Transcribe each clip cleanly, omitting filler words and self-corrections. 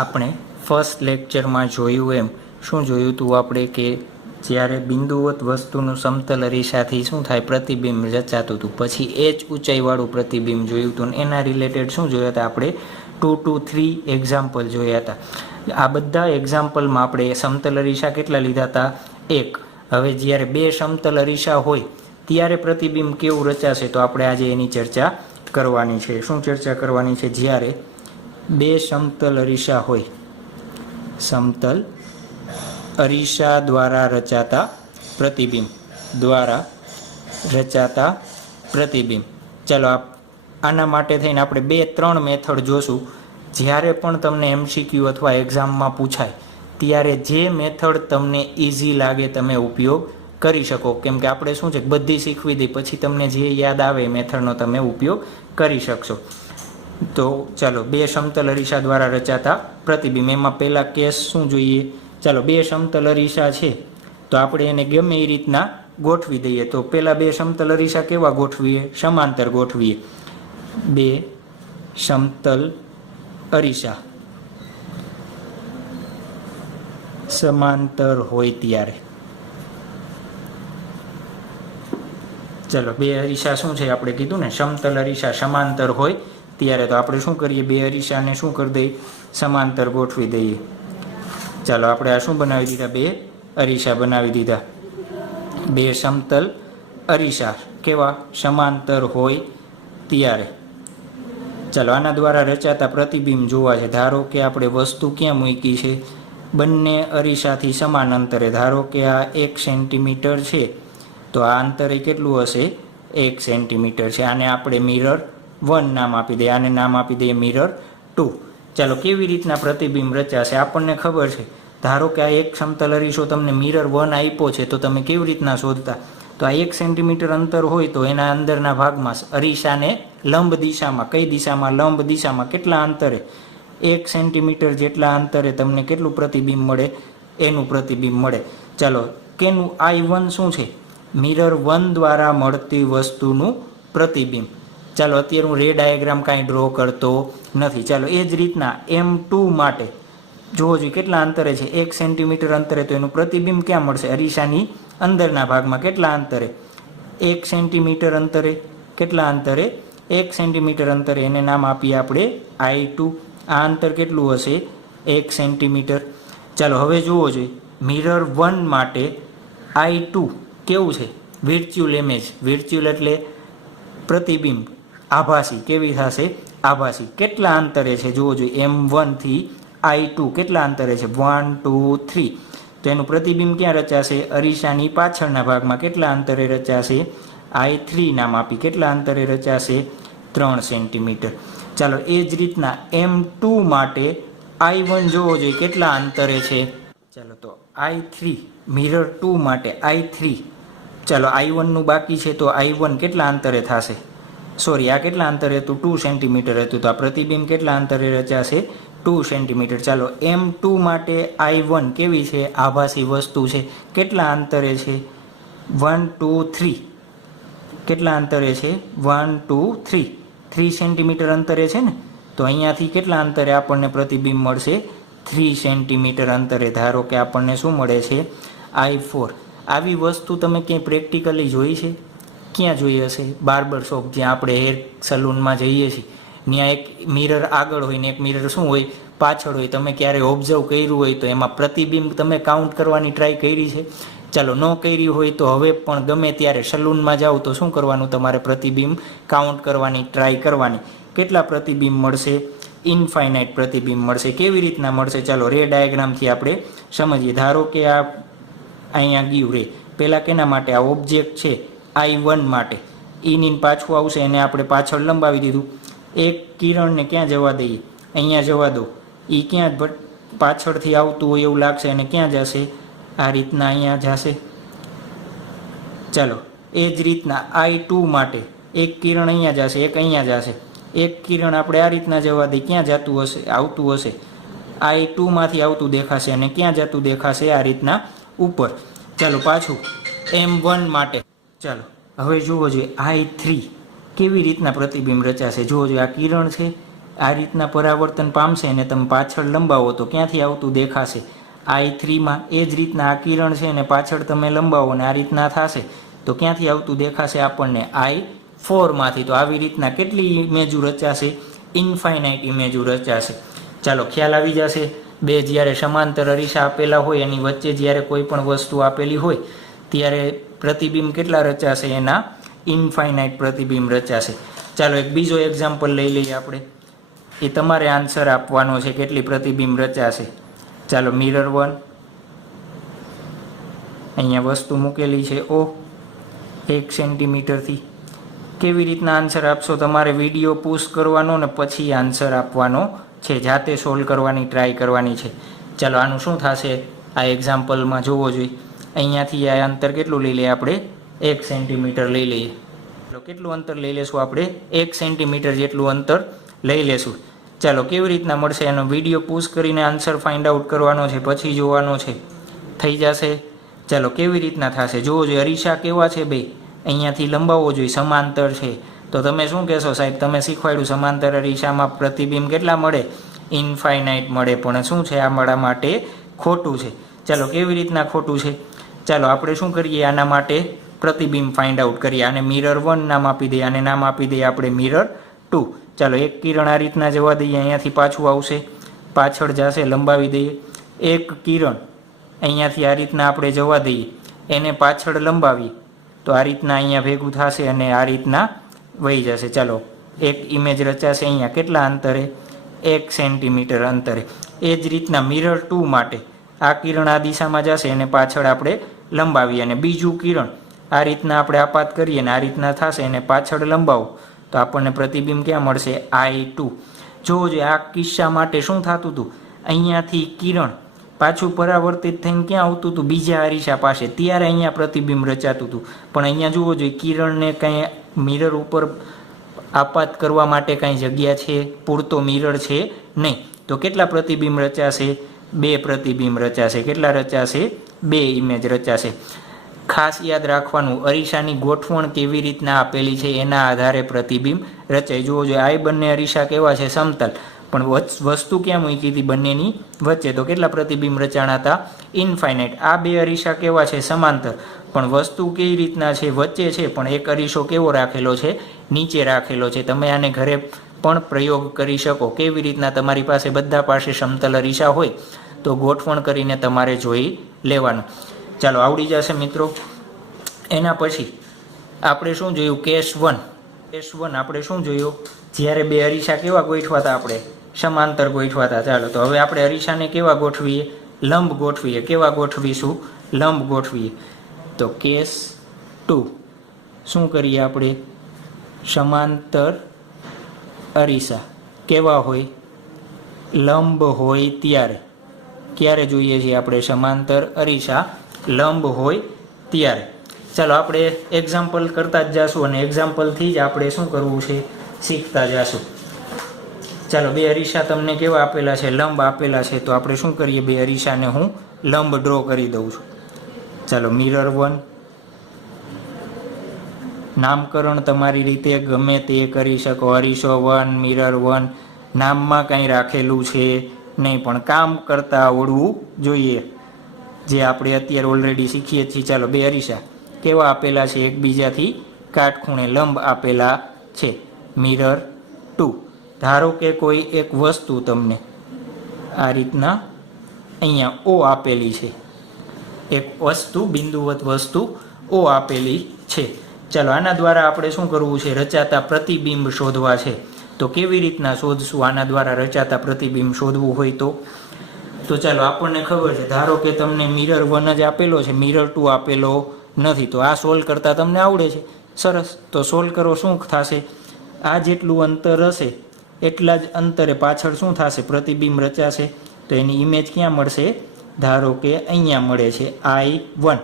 આપણે ફર્સ્ટ લેક્ચરમાં જોયું એમ શું જોયું હતું આપણે કે જ્યારે બિંદુવત વસ્તુનું સમતલ અરીસાથી શું થાય પ્રતિબિંબ રચાતું હતું, પછી એ જ ઊંચાઈવાળું પ્રતિબિંબ જોયું હતું અને એના રિલેટેડ શું જોયા હતા આપણે 2 to 3 એક્ઝામ્પલ જોયા હતા. આ બધા એક્ઝામ્પલમાં આપણે સમતલ અરીસા કેટલા લીધા હતા? 1. હવે જ્યારે બે સમતલ અરીસા હોય ત્યારે પ્રતિબિંબ કેવું રચાશે તો આપણે આજે એની ચર્ચા કરવાની છે. શું ચર્ચા કરવાની છે? જ્યારે બે સમતલ અરીસા હોય, સમતલ અરીસા દ્વારા રચાતા પ્રતિબિંબ ચાલો આના માટે થઈને આપણે 2-3 મેથડ જોશું. જ્યારે પણ તમને MCQ અથવા એક્ઝામમાં પૂછાય ત્યારે જે મેથડ તમને ઇઝી લાગે તમે ઉપયોગ કરી શકો, કેમ કે આપણે શું છે બધી શીખવી દઈ પછી તમને જે યાદ આવે એ મેથડનો તમે ઉપયોગ કરી શકશો. તો ચાલો બે સમતલ અરીસા દ્વારા રચાતા પ્રતિબિંબ, એમાં પહેલા કેસ શું જોઈએ? ચાલો બે સમતલ અરીસા છે તો આપણે એને ગમે એ રીતના ગોઠવી દઈએ. તો પહેલા બે સમતલ અરીસા કેવા ગોઠવીએ? સમાંતર ગોઠવીએ. બે સમતલ અરીસા સમાંતર હોય ત્યારે, ચાલો બે અરીસા શું છે આપણે કીધું ને, સમતલ અરીસા સમાંતર હોય ત્યારે તો આપણે શું કરીએ? બે અરીસાને શું કરી દઈએ? સમાંતર ગોઠવી દઈએ. ચાલો આપણે આ શું બનાવી દીધા? બે અરીસા બનાવી દીધા. બે સમતલ અરીસા કેવા? સમાંતર હોય ત્યારે. ચાલો આના દ્વારા રચાતા પ્રતિબિંબ જોવા છે. ધારો કે આપણે વસ્તુ ક્યાં મૂકી છે? બંને અરીસાથી સમાન અંતરે. ધારો કે આ 1 સેન્ટીમીટર છે તો આ અંતરે કેટલું હશે? 1 સેન્ટીમીટર છે. આને આપણે મિરર 1 નામ આપી દઈએ, આને નામ આપી દઈએ મિરર 2. ચાલો કેવી રીતના પ્રતિબિંબ રચાશે આપણને ખબર છે. ધારો કે આ એક સમતલ અરીસો તમને મિરર 1 આપ્યો છે તો તમે કેવી રીતના શોધતા? તો આ 1 સેન્ટીમીટર અંતર હોય તો એના અંદરના ભાગમાં અરીસાને લંબ દિશામાં, કઈ દિશામાં? લંબ દિશામાં. કેટલા અંતરે? 1 સેન્ટીમીટર જેટલા અંતરે તમને કેટલું પ્રતિબિંબ મળે? એનું પ્રતિબિંબ મળે. ચાલો કેનું? I1 શું છે? મિરર 1 દ્વારા મળતી વસ્તુનું પ્રતિબિંબ. ચાલો અત્યારે હું રે ડાયાગ્રામ કાંઈ ડ્રો કરતો નથી. ચાલો એ જ રીતના M2 માટે જોવો જોઈએ કેટલા અંતરે છે? 1 સેન્ટીમીટર અંતરે. તો એનું પ્રતિબિંબ ક્યાં મળશે? અરીસાની અંદરના ભાગમાં. કેટલા અંતરે? 1 સેન્ટીમીટર અંતરે. કેટલા અંતરે? 1 સેન્ટીમીટર અંતરે. એને નામ આપીએ આપણે I2. આ અંતર કેટલું હશે? 1 સેન્ટીમીટર. ચાલો હવે જોવો જોઈએ મિરર 1 માટે I2 કેવું છે? વિર્ચ્યુઅલ ઇમેજ. વિર્ચ્યુઅલ એટલે પ્રતિબિંબ. આભાસી. કેવી થશે? આભાસી. કેટલા અંતરે છે? જોવો જોઈએ M1 થી I2 કેટલા અંતરે છે? 1 2 3. તો એનું પ્રતિબિંબ ક્યાં રચાશે? અરીસાની પાછળના ભાગમાં. કેટલા અંતરે રચાશે? I3 નામ આપી. કેટલા અંતરે રચાશે? 3 સેન્ટીમીટર. ચાલો એ જ રીતના M2 માટે I1 જોવો જોઈએ કેટલા અંતરે છે? ચાલો તો I3 મિરર 2 માટે I3, ચાલો I1 નું બાકી છે તો I1 કેટલા અંતરે થશે? સોરી, આ કેટલા અંતરે હતું? 2 સેન્ટીમીટર હતું. તો આ પ્રતિબિંબ કેટલા અંતરે રચાશે? 2 સેન્ટીમીટર. ચાલો M2 માટે I1 કેવી છે? આભાસી વસ્તુ છે. કેટલા અંતરે છે? 1 2 3. કેટલા અંતરે છે? 1 2 3. 3 સેન્ટીમીટર અંતરે છે ને. તો અહીંયાથી કેટલા અંતરે આપણને પ્રતિબિંબ મળશે? 3 સેન્ટીમીટર અંતરે. ધારો કે આપણને શું મળે છે? I4. આવી વસ્તુ તમે ક્યાંય પ્રેક્ટિકલી જોઈ છે? ક્યાં જોઈ હશે? બાર્બર શોપ, જ્યાં આપણે હેર સલૂનમાં જઈએ છીએ ત્યાં એક મિરર આગળ હોય ને એક મિરર શું હોય? પાછળ હોય. તમે ક્યારે ઓબ્ઝર્વ કર્યું હોય તો એમાં પ્રતિબિંબ તમે કાઉન્ટ કરવાની ટ્રાય કરી છે? ચાલો ન કરી હોય તો હવે પણ ગમે ત્યારે સલૂનમાં જાઓ તો શું કરવાનું? તમારે પ્રતિબિંબ કાઉન્ટ કરવાની ટ્રાય કરવાની. કેટલા પ્રતિબિંબ મળશે? ઇનફાઇનાઇટ પ્રતિબિંબ મળશે. કેવી રીતના મળશે? ચાલો રે ડાયાગ્રામથી આપણે સમજીએ. ધારો કે આ અહીંયા ગયું રે. પહેલાં કેના માટે? આ ઓબ્જેક્ટ છે I1 માટે. ઇન પાછું આવશે એને આપણે પાછળ લંબાવી દીધું. એક કિરણને ક્યાં જવા દઈએ? અહીંયા જવા દો. એ ક્યાં પાછળથી આવતું હોય એવું લાગશે અને ક્યાં જશે? આ રીતના અહીંયા જશે. ચાલો એ જ રીતના I2 માટે એક કિરણ અહીંયા જશે, એક અહીંયા જશે. એક કિરણ આપણે આ રીતના જવા દઈએ. ક્યાં જતું હશે? આવતું હશે I2 માંથી આવતું દેખાશે અને ક્યાં જતું દેખાશે? આ રીતના ઉપર. ચાલો પાછું M1 માટે. ચાલો હવે જુઓ જોઈએ I3 કેવી રીતના પ્રતિબિંબ રચાશે. જુઓ જોઈએ આ કિરણ છે, આ રીતના પરાવર્તન પામશે અને તમે પાછળ લંબાવો તો ક્યાંથી આવતું દેખાશે? I3માં. એ જ રીતના આ કિરણ છે અને પાછળ તમે લંબાવો ને આ રીતના થશે તો ક્યાંથી આવતું દેખાશે આપણને? I4માંથી. તો આવી રીતના કેટલી ઇમેજો રચાશે? ઇન્ફાઇનાઇટ ઇમેજો રચાશે. ચાલો ખ્યાલ આવી જશે. બે જ્યારે સમાંતર અરીસા આપેલા હોય એની વચ્ચે જ્યારે કોઈ પણ વસ્તુ આપેલી હોય ત્યારે પ્રતિબિંબ કેટલા રચાશે? એના ઇન્ફાઇનાઇટ પ્રતિબિંબ રચાશે. ચાલો એક બીજો એક્ઝામ્પલ લઈ લઈએ આપણે. એ તમારે આન્સર આપવાનો છે કેટલી પ્રતિબિંબ રચાશે. ચાલો મિરર 1, અહીંયા વસ્તુ મૂકેલી છે O 1 સેન્ટીમીટરથી. કેવી રીતના આન્સર આપશો? તમારે વિડીયો પુશ કરવાનો ને પછી આન્સર આપવાનો છે, જાતે સોલ્વ કરવાની ટ્રાય કરવાની છે. ચાલો આનું શું થશે? આ એક્ઝામ્પલમાં જોવો જોઈએ. અહીંયાથી આ અંતર કેટલું લઈ લઈએ આપણે? 1 સેન્ટીમીટર લઈ લઈએ. કેટલું અંતર લઈ લેશું આપણે? 1 સેન્ટીમીટર જેટલું અંતર લઈ લેશું. ચાલો કેવી રીતના મળશે? એનો વિડીયો પુશ કરીને આન્સર ફાઇન્ડ આઉટ કરવાનો છે, પછી જોવાનો છે. થઈ જશે. ચાલો કેવી રીતના થશે જોવો જોઈએ. અરીસા કેવા છે બે? અહીંયાથી લંબાવવો જોઈએ, સમાંતર છે. તો તમે શું કહેશો? સાહેબ તમે શીખવાડ્યું સમાંતર અરીસામાં પ્રતિબિંબ કેટલા મળે? ઇન્ફાઇનાઇટ મળે. પણ શું છે? આ મારા માટે ખોટું છે. ચાલો કેવી રીતના ખોટું છે? ચાલો આપણે શું કરીએ? આના માટે પ્રતિબિંબ ફાઇન્ડ આઉટ કરીએ. આને મિરર 1 નામ આપી દઈએ, આને નામ આપી દઈએ આપણે મિરર 2. ચાલો એક કિરણ આ રીતના જવા દઈએ, અહીંયાથી પાછું આવશે, પાછળ જશે, લંબાવી દઈએ. એક કિરણ અહીંયાથી આ રીતના આપણે જવા દઈએ, એને પાછળ લંબાવીએ તો આ રીતના અહીંયા ભેગું થશે અને આ રીતના વહી જશે. ચાલો એક ઇમેજ રચાશે અહીંયા કેટલા અંતરે? 1 સેન્ટીમીટર અંતરે. એ જ રીતના મિરર 2 માટે આ કિરણ આ દિશામાં જશે અને પાછળ આપણે લંબાવીએ અને બીજું કિરણ આ રીતના આપણે આપાત કરીએ અને આ રીતના થશે અને પાછળ લંબાવો તો આપણને પ્રતિબિંબ ક્યાં મળશે? I2. જોવો જોઈએ આ કિસ્સા માટે શું થતું હતું? અહીંયાથી કિરણ પાછું પરાવર્તિત થઈને ક્યાં આવતું હતું? બીજા અરીસા પાસે. ત્યારે અહીંયા પ્રતિબિંબ રચાતું હતું. પણ અહીંયા જોવો જોઈએ કિરણને કંઈ મિરર ઉપર આપાત કરવા માટે કાંઈ જગ્યા છે? પૂરતો મિરર છે નહીં. તો કેટલા પ્રતિબિંબ રચાશે? 2 પ્રતિબિંબ રચાશે. કેટલા રચાશે? 2 ઇમેજ રચાશે. ખાસ યાદ રાખવાનું અરીસાની ગોઠવણ કેવી રીતના આપેલી છે એના આધારે પ્રતિબિંબ રચાય. જોવો જોઈએ આ બંને અરીસા કેવા છે? સમતલ. પણ વસ્તુ ક્યાં મૂકી હતી? બંનેની વચ્ચે. તો કેટલા પ્રતિબિંબ રચાણા હતા? ઇન્ફાઇનાઇટ. આ બે અરીસા કેવા છે? સમાંતર. પણ વસ્તુ કેવી રીતના છે? વચ્ચે છે. પણ એક અરીસો કેવો રાખેલો છે? નીચે રાખેલો છે. તમે આને ઘરે પણ પ્રયોગ કરી શકો. કેવી રીતના? તમારી પાસે બધા પાસે સમતલ અરીસા હોય તો ગોઠવણ કરીને તમારે જોઈ લેવાનું. ચાલો આવડી જશે મિત્રો. એના પછી આપણે શું જોયું? કેસ 1. કેસ 1 આપણે શું જોયું? જ્યારે બે અરીસા કેવા ગોઠવાતા? આપણે સમાંતર ગોઠવાતા. ચાલો તો હવે આપણે અરીસાને કેવા ગોઠવીએ? લંબ ગોઠવીએ. કેવા ગોઠવીશું? લંબ ગોઠવીએ. તો કેસ 2 શું કરીએ આપણે? સમાંતર અરીસા કેવા હોય? લંબ હોય ત્યારે. ક્યારે જોઈએ છીએ આપણે સમાંતર અરીસા? લંબ હોય ત્યારે. ચાલો આપણે એક્ઝામ્પલ કરતા જ જાશું અને એક્ઝામ્પલથી જ આપણે શું કરવું છે? શીખતા જાશું. ચાલો બે અરીસા તમને કેવા આપેલા છે? લંબ આપેલા છે. તો આપણે શું કરીએ? બે અરીસાને હું લંબ ડ્રો કરી દઉં છું. ચાલો મિરર 1. નામકરણ તમારી રીતે ગમે તે કરી શકો. અરીસો 1, મિરર 1. નામમાં કંઈ રાખેલું છે નહીં, પણ કામ કરતાં આવડવું જોઈએ, જે આપણે અત્યારે ઓલરેડી શીખીએ છીએ. ચાલો બે અરીસા કેવા આપેલા છે? એકબીજાથી કાટખૂણે લંબ આપેલા છે. મિરર 2. ધારો કે કોઈ એક વસ્તુ તમને આ રીતના અહીંયા O આપેલી છે. એક વસ્તુ, બિંદુવત વસ્તુ O આપેલી છે. ચાલો આના દ્વારા આપણે શું કરવું છે? રચાતા પ્રતિબિંબ શોધવા છે. તો કેવી રીતના શોધશું? આના દ્વારા રચાતા પ્રતિબિંબ શોધવું હોય તો ચાલો આપણને ખબર છે. ધારો કે તમને મિરર 1 જ આપેલો છે, મિરર 2 આપેલો નથી. તો આ સોલ્વ કરતાં તમને આવડે છે. સરસ. તો સોલ્વ કરો. શું થશે? આ જેટલું અંતર હશે એટલા જ અંતરે પાછળ શું થશે? પ્રતિબિંબ રચાશે. તો એની ઇમેજ ક્યાં મળશે? ધારો કે અહીંયા મળે છે I1.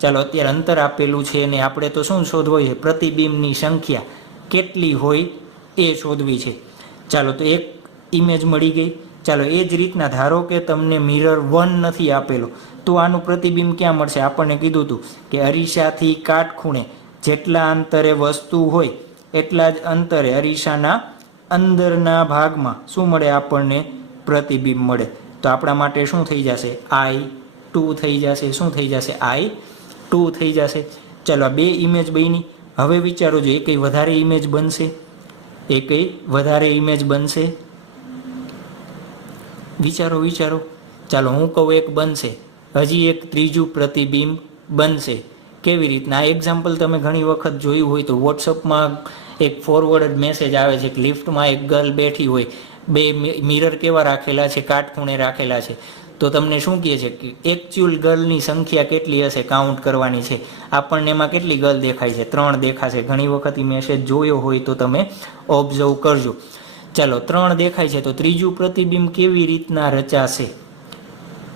ચાલો અત્યારે અંતર આપેલું છે અને આપણે તો શું શોધવું છે? પ્રતિબિંબની સંખ્યા કેટલી હોય એ શોધવી છે. ચાલો તો એક ઇમેજ મળી ગઈ. ચાલો એ જ રીતના ધારો કે તમને મિરર 1 નથી આપેલો તો આનું પ્રતિબિંબ ક્યાં મળશે? આપણને કીધું હતું કે અરીસાથી કાટખૂણે જેટલા અંતરે વસ્તુ હોય એટલા જ અંતરે અરીસાના અંદરના ભાગમાં શું મળે આપણને? પ્રતિબિંબ મળે. તો આપણા માટે શું થઈ જશે? I2 થઈ જશે. શું થઈ જશે? I2 થઈ જશે. ચાલો આ બે ઇમેજ બની. હવે વિચારો જો એ કઈ વધારે ઇમેજ બનશે? એ કઈ વધારે ઇમેજ બનશે? વિચારો. ચાલો હું કહું એક બનશે, હજી એક ત્રીજું પ્રતિબિંબ બનશે. કેવી રીતના? આ એક્ઝામ્પલ તમે ઘણી વખત જોયું હોય તો વોટ્સઅપમાં એક ફોરવર્ડ મેસેજ આવે છે કે લિફ્ટમાં એક ગર્લ બેઠી હોય, બે મિરર કેવા રાખેલા છે? કાટખૂણે રાખેલા છે. તો તમને શું કહે છે કે એકચ્યુઅલ ગર્લની સંખ્યા કેટલી હશે? કાઉન્ટ કરવાની છે. આપણને એમાં કેટલી ગર્લ દેખાય છે? 3 દેખાશે. ઘણી વખત એ મેસેજ જોયો હોય તો તમે ઓબ્ઝર્વ કરજો. ચાલો 3 દેખાય છે. તો ત્રીજું પ્રતિબિંબ કેવી રીતના રચાશે?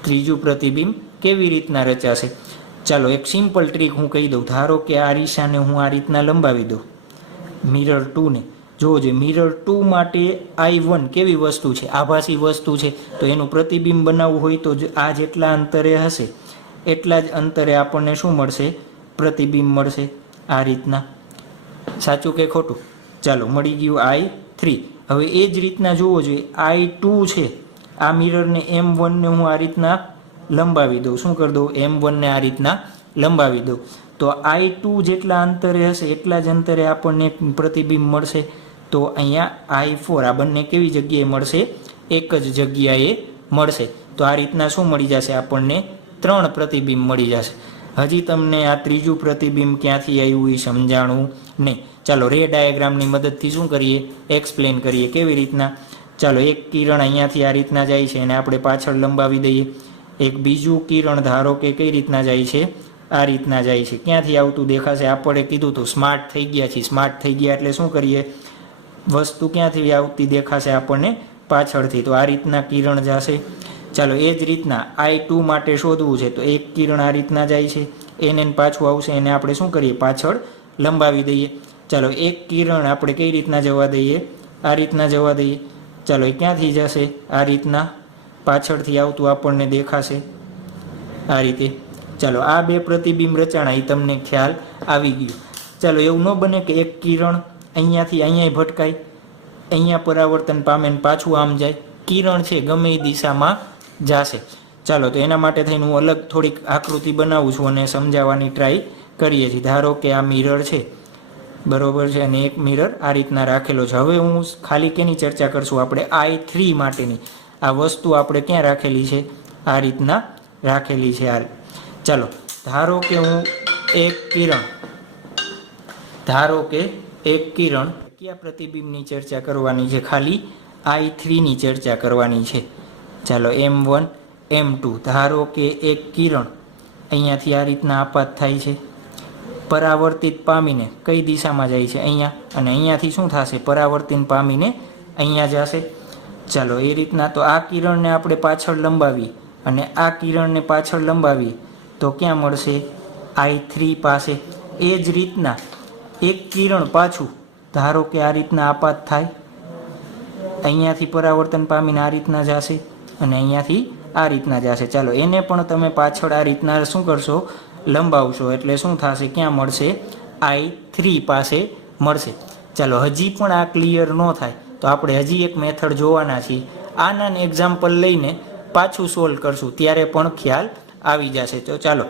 ત્રીજું પ્રતિબિંબ કેવી રીતના રચાશે? ચાલો એક સિમ્પલ ટ્રીક હું કહી દઉં. ધારો કે આ અરીસાને હું આ રીતના લંબાવી દઉં, મિરર 2 ને. જોજો મિરર 2 માટે I1 કેવી વસ્તુ છે? આભાસી વસ્તુ છે. તો એનું પ્રતિબિંબ બનાવવું હોય તો આ જેટલા અંતરે હશે એટલા જ અંતરે આપણને શું મળશે? પ્રતિબિંબ મળશે. આ રીતના. સાચું કે ખોટું? ચાલો મળી ગયું I3. હવે એ જ રીતના જોવો જોઈએ I2 છે. આ મિરરને M1 ને હું આ રીતના લંબાવી દઉં. શું કરી દઉં? M1 ને આ રીતના લંબાવી દઉં. તો I2 જેટલા અંતરે હશે એટલા જ અંતરે આપણને પ્રતિબિંબ મળશે. તો અહીંયા I4 આ બંને કેવી જગ્યાએ મળશે? એક જ જગ્યાએ મળશે. તો આ રીતના શું મળી જશે આપણને? 3 પ્રતિબિંબ મળી જશે. હજી તમને આ ત્રીજું પ્રતિબિંબ ક્યાંથી આવ્યું એ સમજાણું નહીં. ચાલો રે ડાયાગ્રામની મદદથી શું કરીએ? એક્સપ્લેન કરીએ. કેવી રીતના? ચાલો એક કિરણ અહીંયાથી આ રીતના જાય છે અને આપણે પાછળ લંબાવી દઈએ. એક બીજું કિરણ ધારો કે કઈ રીતના જાય છે? આ રીતના જાય છે. ક્યાંથી આવતું દેખાશે? આપણે કીધું તો સ્માર્ટ થઈ ગયા છીએ. સ્માર્ટ થઈ ગયા એટલે શું કરીએ? વસ્તુ ક્યાંથી આવતી દેખાશે આપણને? પાછળથી. તો આ રીતના કિરણ જશે. ચાલો એ જ રીતના I2 માટે શોધવું છે. તો એક કિરણ આ રીતના જાય છે, એને પાછું આવશે, એને આપણે શું કરીએ? પાછળ લંબાવી દઈએ. ચાલો એક કિરણ આપણે કઈ રીતના જવા દઈએ? આ રીતના જવા દઈએ. ચાલો એ ક્યાંથી જશે? આ રીતના પાછળથી આવતું આપણને દેખાશે આ રીતે. ચાલો આ બે પ્રતિબિંબ રચાણા એ તમને ખ્યાલ આવી ગયો. ચાલો એવું ન બને કે એક કિરણ અહીંયાથી અહીંયા ભટકાય, અહીંયા પરાવર્તન પામે ને પાછું આમ જાય. કિરણ છે ગમે એ દિશામાં જશે. ચાલો તો એના માટે થઈને હું અલગ થોડીક આકૃતિ બનાવું છું અને સમજાવવાની ટ્રાય કરીએ છીએ. ધારો કે આ મિરર છે, બરોબર છે, અને એક મિરર આ રીતના રાખેલો છે. હવે હું ખાલી કેની ચર્ચા કરશું? આપણે I3 માટેની. આ વસ્તુ આપણે ક્યાં રાખેલી છે? આ રીતના રાખેલી છે. ચાલો ધારો કે હું એક કિરણ કયા પ્રતિબિંબની ચર્ચા કરવાની છે? ખાલી I3 ની ચર્ચા કરવાની છે. ચાલો M1 M2. ધારો કે એક કિરણ અહીંયાથી આ રીતના આપાત થાય છે, પરાવર્તિત પામીને કઈ દિશામાં જાય છે? અહીંયા. અને અહીંયાથી શું થશે? પરાવર્તિત પામીને અહીંયા જશે. ચાલો એ રીતના. તો આ કિરણને આપણે પાછળ લંબાવી અને આ કિરણને પાછળ લંબાવી તો ક્યાં મળશે? I3 પાસે. એ જ રીતના એક કિરણ પાછું ધારો કે આ રીતના આપાત થાય, અહીંયાથી પરાવર્તન પામીને આ રીતના જશે અને અહીંયાથી આ રીતના જશે. ચાલો એને પણ તમે પાછળ આ રીતના શું કરશો? લંબાવશો. એટલે શું થશે? ક્યાં મળશે? I3 પાસે મળશે. ચાલો હજી પણ આ ક્લિયર ન થાય તો આપણે હજી એક મેથડ જોવાના છીએ. આના એક્ઝામ્પલ લઈને પાછું સોલ્વ કરશું ત્યારે પણ ખ્યાલ આવી જશે. તો ચાલો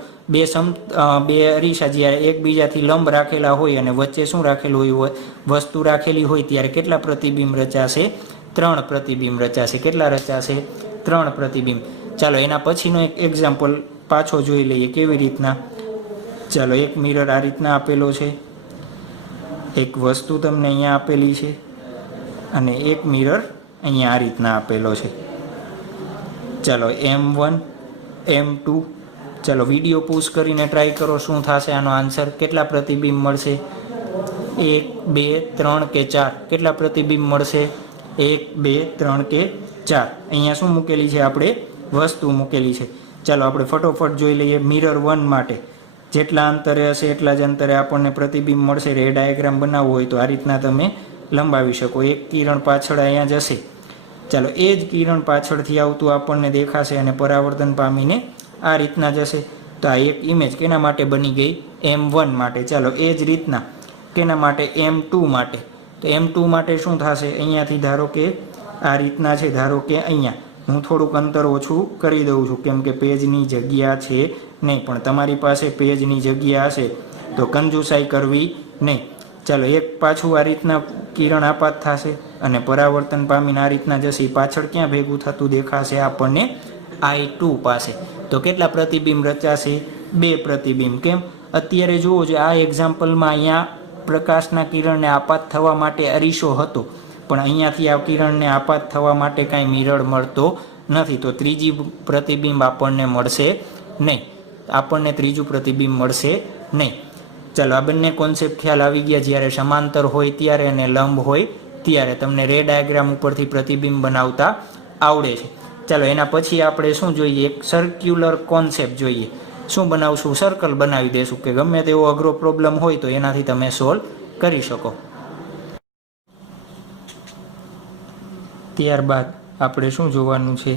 બે અરીસા જ્યારે એકબીજાથી લંબ રાખેલા હોય અને વચ્ચે શું રાખેલું હોય? વસ્તુ રાખેલી હોય ત્યારે કેટલા પ્રતિબિંબ રચાશે? 3 પ્રતિબિંબ રચાશે. કેટલા રચાશે? 3 પ્રતિબિંબ. ચાલો એના પછીનો એક એક્ઝામ્પલ પાછો જોઈ લઈએ. કેવી રીતના? ચાલો એક મિરર આ રીતના આપેલો છે, એક વસ્તુ તમને અહીંયા આપેલી છે અને એક મિરર અહીંયા આ રીતના આપેલો છે. ચાલો M1 M2. ચાલો વિડીયો પુશ કરીને ટ્રાય કરો શું થશે આનો આન્સર. કેટલા પ્રતિબિંબ મળશે? 1 2 3 કે 4? કેટલા પ્રતિબિંબ મળશે? 1 2 3 કે 4? અહીંયા શું મૂકેલી છે? આપણે વસ્તુ મૂકેલી છે. ચાલો આપણે ફટોફટ જોઈ લઈએ. મિરર 1 માટે જેટલા અંતરે હશે એટલા જ અંતરે આપણને પ્રતિબિંબ મળશે. રે ડાયાગ્રામ બનાવવો હોય તો આ રીતના તમે લંબાવી શકો. એક કિરણ પાછળ અહીંયા જશે. ચાલો એ જ કિરણ પાછળથી આવતું આપણને દેખાશે અને પરાવર્તન પામીને આ રીતના જશે. તો આ એક ઇમેજ કેના માટે બની ગઈ? M1 માટે. ચાલો એ જ રીતના કેના માટે? M2 માટે. તો M2 માટે શું થશે, અહીંયાથી ધારો કે આ રીતના છે, ધારો કે અહીંયા હું થોડુંક અંતર ઓછું કરી દઉં છું કેમ કે પેજની જગ્યા છે નહીં, પણ તમારી પાસે પેજની જગ્યા હશે તો કંજુસાઈ કરવી નહીં. ચાલો એક પાછું આ રીતના કિરણ આપાત થશે અને પરાવર્તન પામીને આ રીતના જશે, પાછળ ક્યાં ભેગું થતું દેખાશે આપણને I2 પાસે. તો કેટલા પ્રતિબિંબ રચાશે, 2 પ્રતિબિંબ. કેમ, અત્યારે જુઓ જો આ એક્ઝામ્પલમાં અહીંયા પ્રકાશના કિરણને આપાત થવા માટે અરીસો હતો, પણ અહીંયાથી આ કિરણને આપાત થવા માટે કાંઈ મિરર મળતો નથી, તો ત્રીજી પ્રતિબિંબ આપણને મળશે નહીં, આપણને ત્રીજું પ્રતિબિંબ મળશે નહીં. ચાલો આ બંને કોન્સેપ્ટ ખ્યાલ આવી ગયા જ્યારે સમાંતર હોય ત્યારે અને લંબ હોય ત્યારે. તમને રે ડાયાગ્રામ ઉપરથી પ્રતિબિંબ બનાવતા આવડે છે. ચાલો એના પછી આપણે શું જોઈએ, એક સર્ક્યુલર કોન્સેપ્ટ જોઈએ. શું બનાવશું, સર્કલ બનાવી દેશું કે ગમે તેવો અઘરો પ્રોબ્લેમ હોય તો એનાથી તમે સોલ્વ કરી શકો. ત્યારબાદ આપણે શું જોવાનું છે,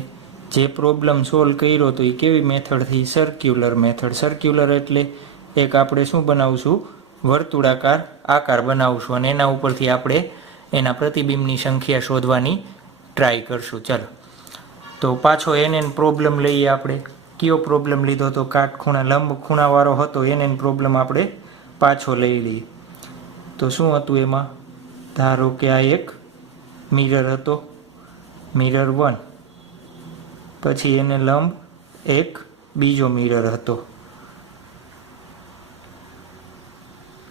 જે પ્રોબ્લેમ સોલ્વ કર્યો તો એ કેવી મેથડથી, સર્ક્યુલર મેથડ. સર્ક્યુલર એટલે એક આપણે શું બનાવશું, વર્તુળાકાર આકાર બનાવશું અને એના ઉપરથી આપણે એના પ્રતિબિંબની સંખ્યા શોધવાની ટ્રાય કરશું. ચાલો તો પાછો એને પ્રોબ્લેમ લઈએ આપણે. કયો પ્રોબ્લેમ લીધો તો, કાટખૂણા લંબ ખૂણાવાળો હતો, એને પ્રોબ્લેમ આપણે પાછો લઈ લઈએ. તો શું હતું એમાં, ધારો કે આ એક મિરર હતો, મિરર 1, પછી એને લંબ એક બીજો મિરર હતો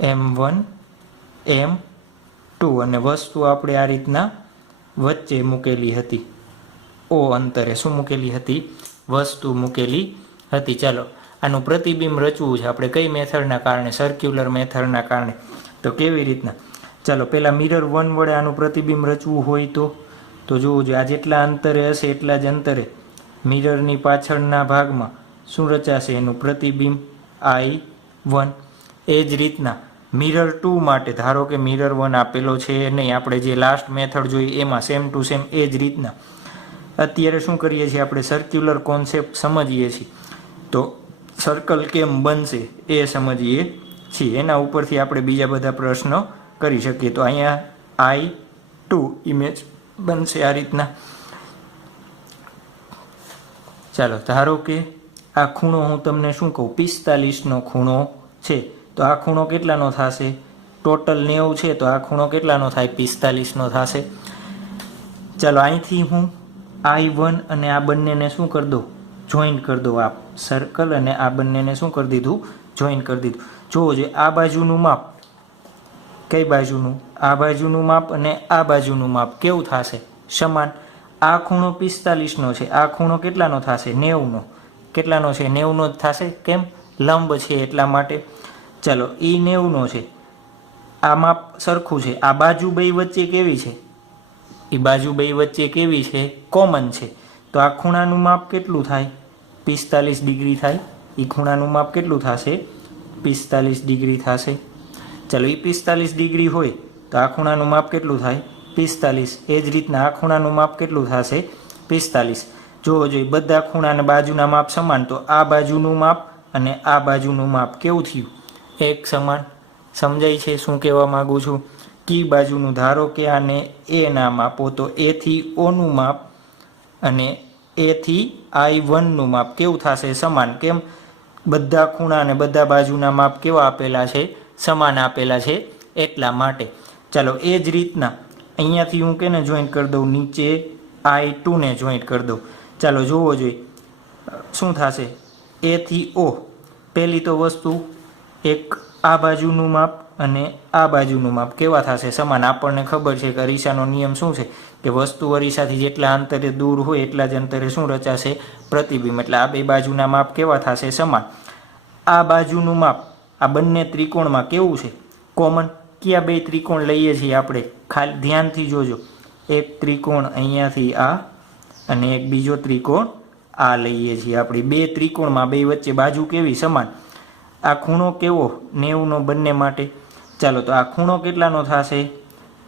M1 M2 અને વસ્તુ આપણે આ રીતના વચ્ચે મૂકેલી હતી, O અંતરે શું મૂકેલી હતી, વસ્તુ મૂકેલી હતી. ચાલો આનું પ્રતિબિંબ રચવું છે આપણે કઈ મેથડના કારણે, સર્ક્યુલર મેથડના કારણે. તો કેવી રીતના, ચાલો પહેલાં મિરર 1 વડે આનું પ્રતિબિંબ રચવું હોય તો જોવું જોઈએ, આ જેટલા અંતરે હશે એટલા જ અંતરે મિરરની પાછળના ભાગમાં શું રચાશે, એનું પ્રતિબિંબ I1. એ જ રીતના મિરર 2 માટે ધારો કે મિરર 1 આપેલો છે નહીં, આપણે જે લાસ્ટ મેથડ જોઈ એમાં સેમ ટુ સેમ એ જ રીતના અત્યારે શું કરીએ છીએ, આપણે સર્ક્યુલર કોન્સેપ્ટ સમજીએ છીએ તો સર્કલ કેમ બનશે એ સમજીએ છીએ. એના ઉપરથી આપણે બીજા બધા પ્રશ્નો કરી શકીએ. તો અહીંયા I2 ઇમેજ બનશે આ રીતના. ચાલો ધારો કે આ ખૂણો હું તમને શું કહું, 45નો ખૂણો છે, તો આ ખૂણો કેટલાનો થશે, ટોટલ 90 છે તો આ ખૂણો કેટલાનો થાય, 45નો થશે. ચાલો અહીંથી હું I1 અને આ બંનેને શું કરી દઉં, જોઈન્ટ કરી દઉં. આ સર્કલ અને આ બંનેને શું કરી દીધું, જોઈન્ટ કરી દીધું. જોવો જોઈએ આ બાજુનું માપ, કઈ બાજુનું, આ બાજુનું માપ અને આ બાજુનું માપ કેવું થશે, સમાન. આ ખૂણો 45નો છે, આ ખૂણો કેટલાનો થશે, 90નો. કેટલાનો છે, 90નો જ થશે. કેમ, લંબ છે એટલા માટે. ચાલો એ 90નો છે, આ માપ સરખું છે, આ બાજુ બે વચ્ચે કેવી છે, એ બાજુ બે વચ્ચે કેવી છે, કોમન છે. તો આ ખૂણાનું માપ કેટલું થાય, 45 ડિગ્રી થાય. એ ખૂણાનું માપ કેટલું થશે, 45 ડિગ્રી થશે. ચાલો એ 45 ડિગ્રી હોય તો આ ખૂણાનું માપ કેટલું થાય, 45. એ જ રીતના આ ખૂણાનું માપ કેટલું થશે, 45. જોવો જોઈએ બધા ખૂણાના બાજુના માપ સમાન, તો આ બાજુનું માપ અને આ બાજુનું માપ કેવું થયું, એક સમાન. સમજાય છે શું કહેવા માગું છું. કી બાજુનું ધારો કે આને એ નામ આપો તો એ થી ઓનું માપ અને એ થી I1નું માપ કેવું થશે, સમાન. કેમ, બધા ખૂણા અને બધા બાજુના માપ કેવા આપેલા છે, સમાન આપેલા છે એટલા માટે. ચાલો એ જ રીતના અહીંયાથી હું કેને જોઈન્ટ કરી દઉં, નીચે I2ને જોઈન્ટ કરી દઉં. ચાલો જોવો જોઈએ શું થશે, એ થી O. પહેલી તો વસ્તુ એક આ બાજુનું માપ અને આ બાજુનું માપ કેવા થશે, સમાન. આપણને ખબર છે કે અરીસાનો નિયમ શું છે કે વસ્તુ અરીસાથી જેટલા અંતરે દૂર હોય એટલા જ અંતરે શું રચાશે, પ્રતિબિંબ. એટલે આ બે બાજુના માપ કેવા થશે, સમાન. આ બાજુનું માપ આ બંને ત્રિકોણમાં કેવું છે, કોમન. કયા બે ત્રિકોણ લઈએ છીએ આપણે, ખાલી ધ્યાનથી જોજો. એક ત્રિકોણ અહીંયાથી આ અને એક બીજો ત્રિકોણ આ લઈએ છીએ આપણે. બે ત્રિકોણમાં બે વચ્ચે બાજુ કેવી, સમાન. આ ખૂણો કેવો, 90નો બંને માટે. ચાલો તો આ ખૂણો કેટલાનો થશે,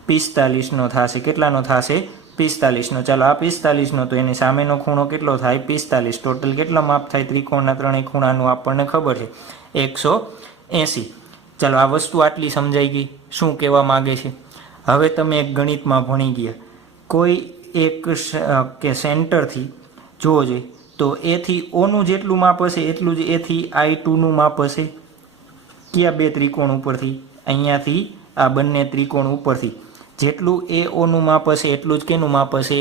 45નો થશે. કેટલાનો થશે, 45નો. ચાલો આ 45નો તો એની સામેનો ખૂણો કેટલો થાય, 45. ટોટલ કેટલા માપ થાય ત્રિકોણના ત્રણેય ખૂણાનું આપણને ખબર છે, 180. ચાલો આ વસ્તુ આટલી સમજાઈ ગઈ. શું કહેવા માગે છે, હવે તમે એક ગણિતમાં ભણી ગયા, કોઈ એક કે સેન્ટરથી જોવો જોઈએ તો એથી ઓનું જેટલું માપ હશે એટલું જ એથી I2નું માપ હશે. કયા બે ત્રિકોણ ઉપરથી? અહીંયાથી આ બંને ત્રિકોણ ઉપરથી જેટલું એ ઓનું માપ હશે એટલું જ કેનું માપ હશે?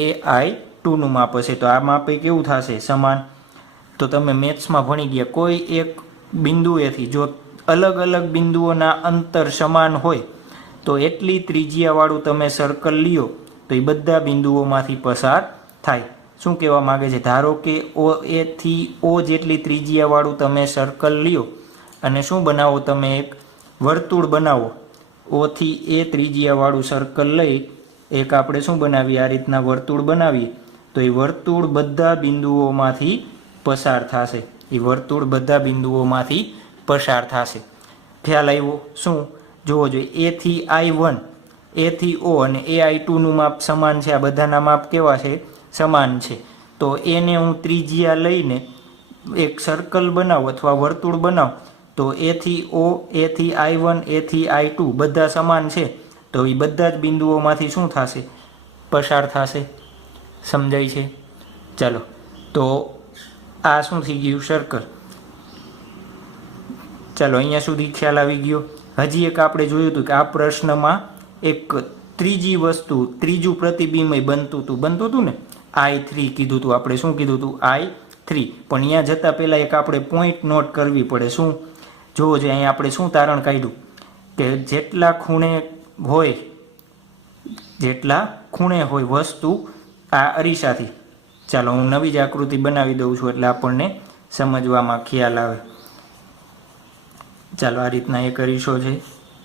AI2નું માપ હશે. તો આ માપ કેવું થશે? સમાન. તો તમે મેથ્સમાં ભણી ગયા, કોઈ એક બિંદુએથી જો અલગ અલગ બિંદુઓના અંતર સમાન હોય તો એટલી ત્રિજ્યાવાળું તમે સર્કલ લ્યો તો એ બધા બિંદુઓમાંથી પસાર થાય. શું કહેવા માગે છે? ધારો કે O એથી O જેટલી ત્રિજ્યાવાળું તમે સર્કલ લ્યો અને શું બનાવો? તમે એક વર્તુળ બનાવો. ઓથી એ ત્રિજ્યાવાળું સર્કલ લઈ એક આપણે શું બનાવીએ? આ રીતના વર્તુળ બનાવીએ તો એ વર્તુળ બધા બિંદુઓમાંથી પસાર થશે. એ વર્તુળ બધા બિંદુઓમાંથી પસાર થશે. ખ્યાલ આવ્યો? શું જોવો જોઈએ? એથી I1, એથી O અને AI2નું માપ સમાન છે. આ બધાના માપ કેવા છે? સમાન છે. તો એને હું ત્રિજ્યા લઈને એક સર્કલ બનાવું અથવા વર્તુળ બનાવું તો એથી O, એથી I1, એથી I2 બધા સમાન છે તો એ બધા જ બિંદુઓમાંથી શું થશે? પસાર થશે. સમજાય છે? ચાલો, તો આ શું થઈ ગયું? સર્કલ. ચાલો, અહીંયા સુધી ખ્યાલ આવી ગયો. હજી એક આપણે જોયું હતું કે આ પ્રશ્નમાં એક ત્રીજી વસ્તુ, ત્રીજું પ્રતિબિંબ બનતું હતું ને, I3 કીધું હતું આપણે. શું કીધું હતું? I3. પણ અહીંયા જતાં પહેલાં એક આપણે પોઈન્ટ નોટ કરવી પડે. શું જોવો જોઈએ? અહીંયા આપણે શું તારણ કાઢ્યું કે જેટલા ખૂણે હોય વસ્તુ આ અરીસાથી. ચાલો, હું નવી જ આકૃતિ બનાવી દઉં છું એટલે આપણને સમજવામાં ખ્યાલ આવે. ચાલો, આ રીતના એક અરીસો છે,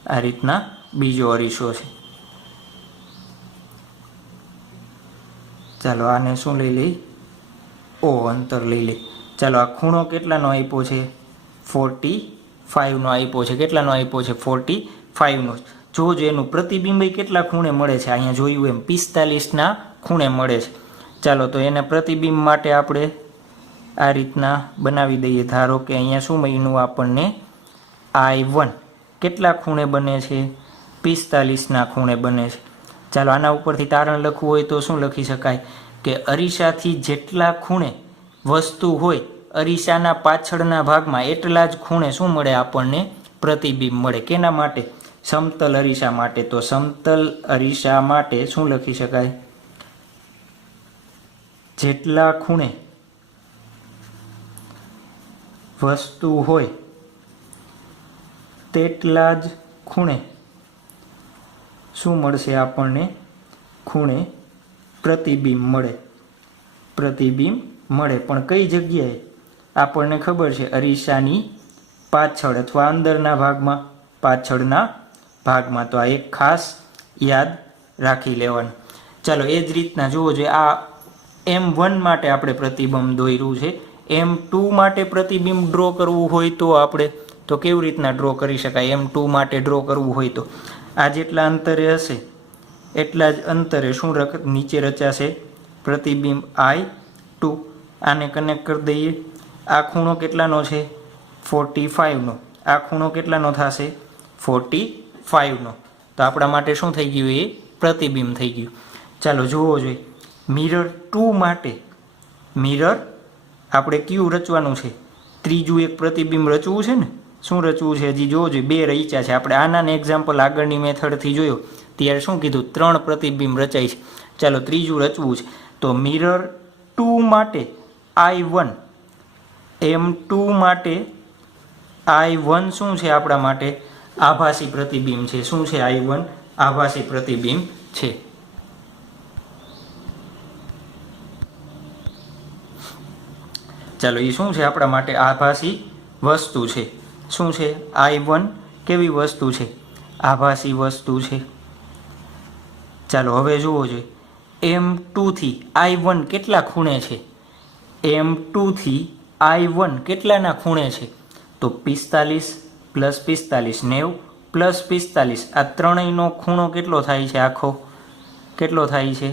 આ રીતના બીજો અરીસો છે. ચાલો, આને શું લઈ લઈ? O અંતર લઈ લઈ. ચાલો, આ ખૂણો કેટલાનો આપ્યો છે? 45નો આપ્યો છે. કેટલાનો આપ્યો છે? 45નો. જોજો એનું પ્રતિબિંબ કેટલા ખૂણે મળે છે? અહીંયા જોયું એમ 45ના ખૂણે મળે છે. ચાલો, તો એને પ્રતિબિંબ માટે આપણે આ રીતના બનાવી દઈએ. ધારો કે અહીંયા શું મળ્યું આપણને? I1 કેટલા ખૂણે બને છે? 45ના ખૂણે બને છે. ચાલો, આના ઉપરથી તારણ લખવું હોય તો શું લખી શકાય કે અરીસાથી જેટલા ખૂણે વસ્તુ હોય અરીસાના પાછળના ભાગમાં એટલા જ ખૂણે શું મળે આપણને? પ્રતિબિંબ મળે. કેના માટે? સમતલ અરીસા માટે. તો સમતલ અરીસા માટે શું લખી શકાય? જેટલા ખૂણે વસ્તુ હોય તેટલા જ ખૂણે શું મળશે આપણને? ખૂણે પ્રતિબિંબ મળે. પ્રતિબિંબ મળે. પણ કઈ જગ્યાએ? આપણને ખબર છે અરીસાની પાછળ અથવા અંદરના ભાગમાં, પાછળના ભાગમાં. તો આ એક ખાસ યાદ રાખી લેવાનું. ચાલો, એ જ રીતના જુઓ જોઈએ. આ M1 માટે આપણે પ્રતિબિંબ દોર્યું છે. M2 માટે પ્રતિબિંબ ડ્રો કરવું હોય તો આપણે તો કેવી રીતના ડ્રો કરી શકાય? M2 માટે ડ્રો કરવું હોય તો આ જેટલા અંતરે હશે એટલા જ અંતરે શું નીચે રચાશે? પ્રતિબિંબ I2. આને કનેક્ટ કરી દઈએ. આ ખૂણો કેટલાનો છે? 45નો. આ ખૂણો કેટલાનો થશે? 45નો. તો આપણા માટે શું થઈ ગયું? એ પ્રતિબિંબ થઈ ગયું. ચાલો, જોવો જોઈએ. મિરર 2 માટે મિરર આપણે કયું રચવાનું છે? ત્રીજું એક પ્રતિબિંબ રચવું છે ને. શું રચવું છે? હજી જોવો જોઈએ. 2 રચ્યા છે. આપણે આના એક્ઝામ્પલ આગળની મેથડથી જોયો ત્યારે શું કીધું? 3 પ્રતિબિંબ રચાય છે. ચાલો, ત્રીજું રચવું છે. તો મિરર 2 માટે I1, M2 માટે I1 શું છે? આપણા માટે આભાસી પ્રતિબિંબ છે. શું છે? I1 આભાસી પ્રતિબિંબ છે. ચાલો, એ શું છે? આપણા માટે આભાસી વસ્તુ છે. શું છે? I1 કેવી વસ્તુ છે? આભાસી વસ્તુ છે. ચાલો, હવે જુઓ જોઈએ. M2 થી I1 કેટલા ખૂણે છે? M2 થી I1 કેટલાના ખૂણે છે? તો 45 + 45 90 + 45. આ ત્રણેયનો ખૂણો કેટલો થાય છે? આખો કેટલો થાય છે?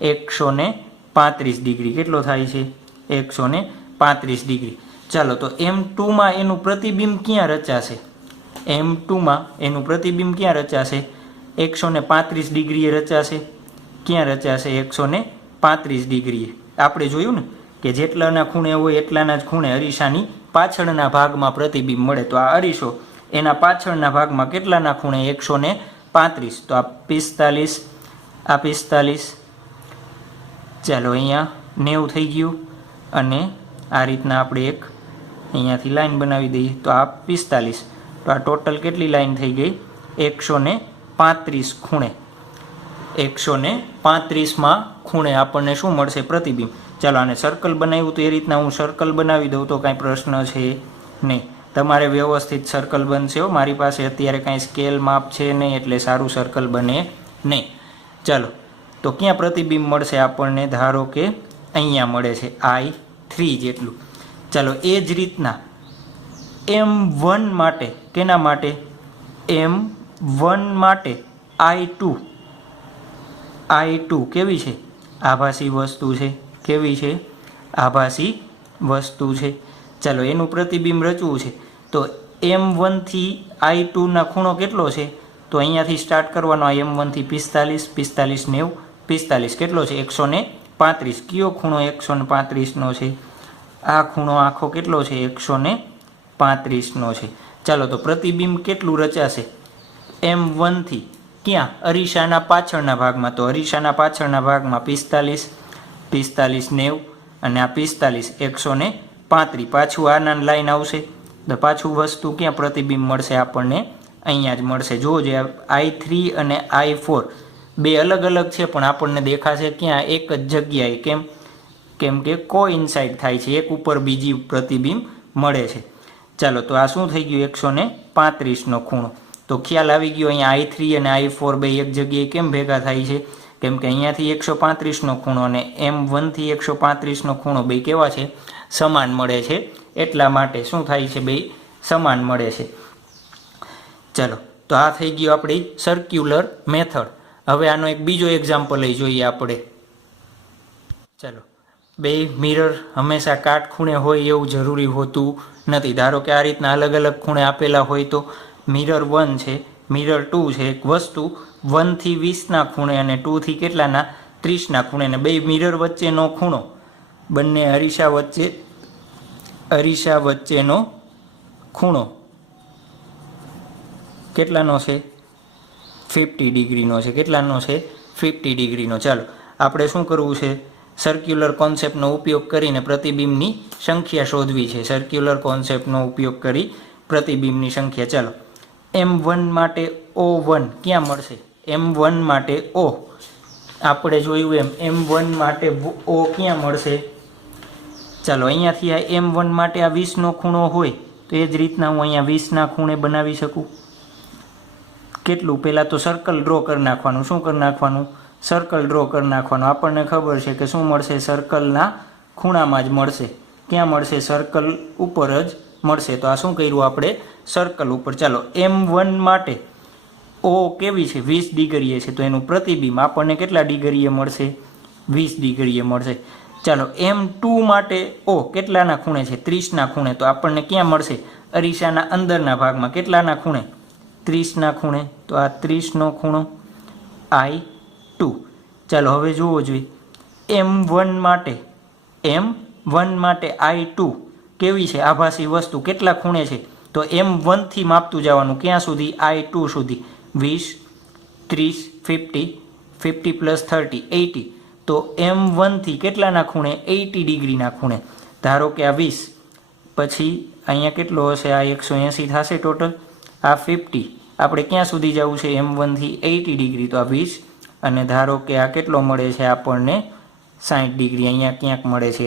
135 ડિગ્રી. કેટલો થાય છે? 135 ડિગ્રી. ચાલો, તો M2માં એનું પ્રતિબિંબ ક્યાં રચાશે? M2માં એનું પ્રતિબિંબ ક્યાં રચાશે? 135 ડિગ્રીએ રચાશે. ક્યાં રચાશે? 135 ડિગ્રીએ. આપણે જોયું ને કે જેટલાના ખૂણે હોય એટલાના જ ખૂણે અરીસાની પાછળના ભાગમાં પ્રતિબિંબ મળે. તો આ અરીસો એના પાછળના ભાગમાં કેટલાના ખૂણે? 135. તો આ 45, આ 45. ચાલો અહીંયા 90 થઈ ગયું. અને આ રીતના આપણે એક અહીંયાથી લાઈન બનાવી દઈએ. તો આ 45. તો આ ટોટલ કેટલી લાઈન થઈ ગઈ? 135 ખૂણે. 135માં ખૂણે આપણને શું મળશે? પ્રતિબિંબ. ચાલો આને સર્કલ બનાવ્યું તો એ રીતના હું સર્કલ બનાવી દઉં તો કાંઈ પ્રશ્ન છે નહીં. તમારે વ્યવસ્થિત સર્કલ બનશે હો. મારી પાસે અત્યારે કાંઈ સ્કેલ માપ છે નહીં એટલે સારું સર્કલ બને નહીં. ચાલો તો ક્યાં પ્રતિબિંબ મળશે આપણને? ધારો કે અહીંયા મળે છે I3 જેટલું. ચાલો એ જ રીતના M1 માટે, કેના માટે? M1 માટે I2 કેવી છે? આભાસી વસ્તુ છે. કેવી છે? આભાસી વસ્તુ છે. ચાલો એનું પ્રતિબિંબ રચવું છે તો M1 થી I2 ખૂણો કેટલો છે? તો અહીંયાથી સ્ટાર્ટ કરવાનો. M1 થી 45, 45, 90, 45 કેટલો છે? 135. કયો ખૂણો 135નો છે? આ ખૂણો આખો કેટલો છે? 135નો છે. ચાલો તો પ્રતિબિંબ કેટલું રચાશે? M1 થી ક્યાં? અરીસાના પાછળના ભાગમાં. તો અરીસાના પાછળના ભાગમાં 45, 45, 90 અને આ 45, 135. પાછું આ નાની લાઈન આવશે તો પાછું વસ્તુ ક્યાં પ્રતિબિંબ મળશે આપણને? અહીંયા જ મળશે. જુઓ જે I3 અને I4 બે અલગ અલગ છે પણ આપણને દેખાશે ક્યાં? એક જ જગ્યાએ. કેમ કે કોઇન્સાઇડ થાય છે, એક ઉપર બીજી પ્રતિબિંબ મળે છે. ચાલો તો આ શું થઈ ગયું? 135નો ખૂણો. તો ખ્યાલ આવી ગયો. અહીંયા I3 અને I4 બે એક જગ્યાએ કેમ ભેગા થાય છે? કેમ કે અહીંયાથી 135નો ખૂણો અને M1 થી 135નો ખૂણો બે કેવા છે? સમાન મળે છે. એટલા માટે શું થાય છે? બે સમાન મળે છે. ચાલો તો આ થઈ ગયું આપણી સર્ક્યુલર મેથડ. હવે આનો એક બીજો એક્ઝામ્પલ લઈ જોઈએ આપણે. ચાલો બે મિરર હંમેશા કાટખૂણે હોય એવું જરૂરી હોતું નથી. ધારો કે આ રીતના અલગ અલગ ખૂણે આપેલા હોય તો મિરર 1 છે, મિરર 2 છે. એક વસ્તુ 1 થી 20ના ખૂણે અને 2 થી કેટલાના? 30ના ખૂણે. અને બે મિરર વચ્ચેનો ખૂણો, બંને અરીસા વચ્ચેનો ખૂણો કેટલાનો છે? 50 ડિગ્રીનો છે. કેટલાનો છે? 50 ડિગ્રીનો. ચાલો આપણે શું કરવું છે? સર્ક્યુલર કોન્સેપ્ટનો ઉપયોગ કરીને પ્રતિબિંબની સંખ્યા શોધવી છે. સર્ક્યુલર કોન્સેપ્ટનો ઉપયોગ કરી પ્રતિબિંબની સંખ્યા. ચાલો M1 માટે O1 ક્યાં મળશે? M1 માટે O આપણે જોયું એમ M1 માટે O ક્યાં મળશે? ચાલો અહીંયાથી આ M1 માટે આ 20નો ખૂણો હોય તો એ જ રીતના હું અહીંયા 20ના ખૂણે બનાવી શકું. કેટલું? પહેલાં તો સર્કલ ડ્રો કરી નાખવાનું. શું કરી નાખવાનું? સર્કલ ડ્રો કરી નાખવાનું. આપણને ખબર છે કે શું મળશે? સર્કલના ખૂણામાં જ મળશે. ક્યાં મળશે? સર્કલ ઉપર જ મળશે. તો આ શું કર્યું આપણે? સર્કલ ઉપર. ચાલો M1 માટે O કેવી છે? 20 ડિગ્રીએ છે. તો એનું પ્રતિબિંબ આપણને કેટલા ડિગ્રીએ મળશે? 20 ડિગ્રીએ મળશે. ચાલો M2 માટે O કેટલાના ખૂણે છે? 30ના ખૂણે. તો આપણને ક્યાં મળશે? અરીસાના અંદરના ભાગમાં. કેટલાના ખૂણે? 30ના ખૂણે. તો આ 30નો ખૂણો I2. ચાલો હવે જોવો જોઈએ M1 માટે I2 કેવી છે? આભાસી વસ્તુ. કેટલા ખૂણે છે? તો M1 થી માપતું જવાનું. ક્યાં સુધી? I2 સુધી. 20, 30, 50, 50 પ્લસ 30, 80. તો M1 થી કેટલાના ખૂણે? 80 ડિગ્રીના ખૂણે. ધારો કે આ 20, પછી અહીંયા કેટલો હશે? આ 180 થશે ટોટલ. આ 50. આપણે ક્યાં સુધી જવું છે? M1 થી 80 ડિગ્રી. તો આ 20 અને ધારો કે આ કેટલો મળે છે આપણને? 60 ડિગ્રી. અહીંયા ક્યાંક મળે છે.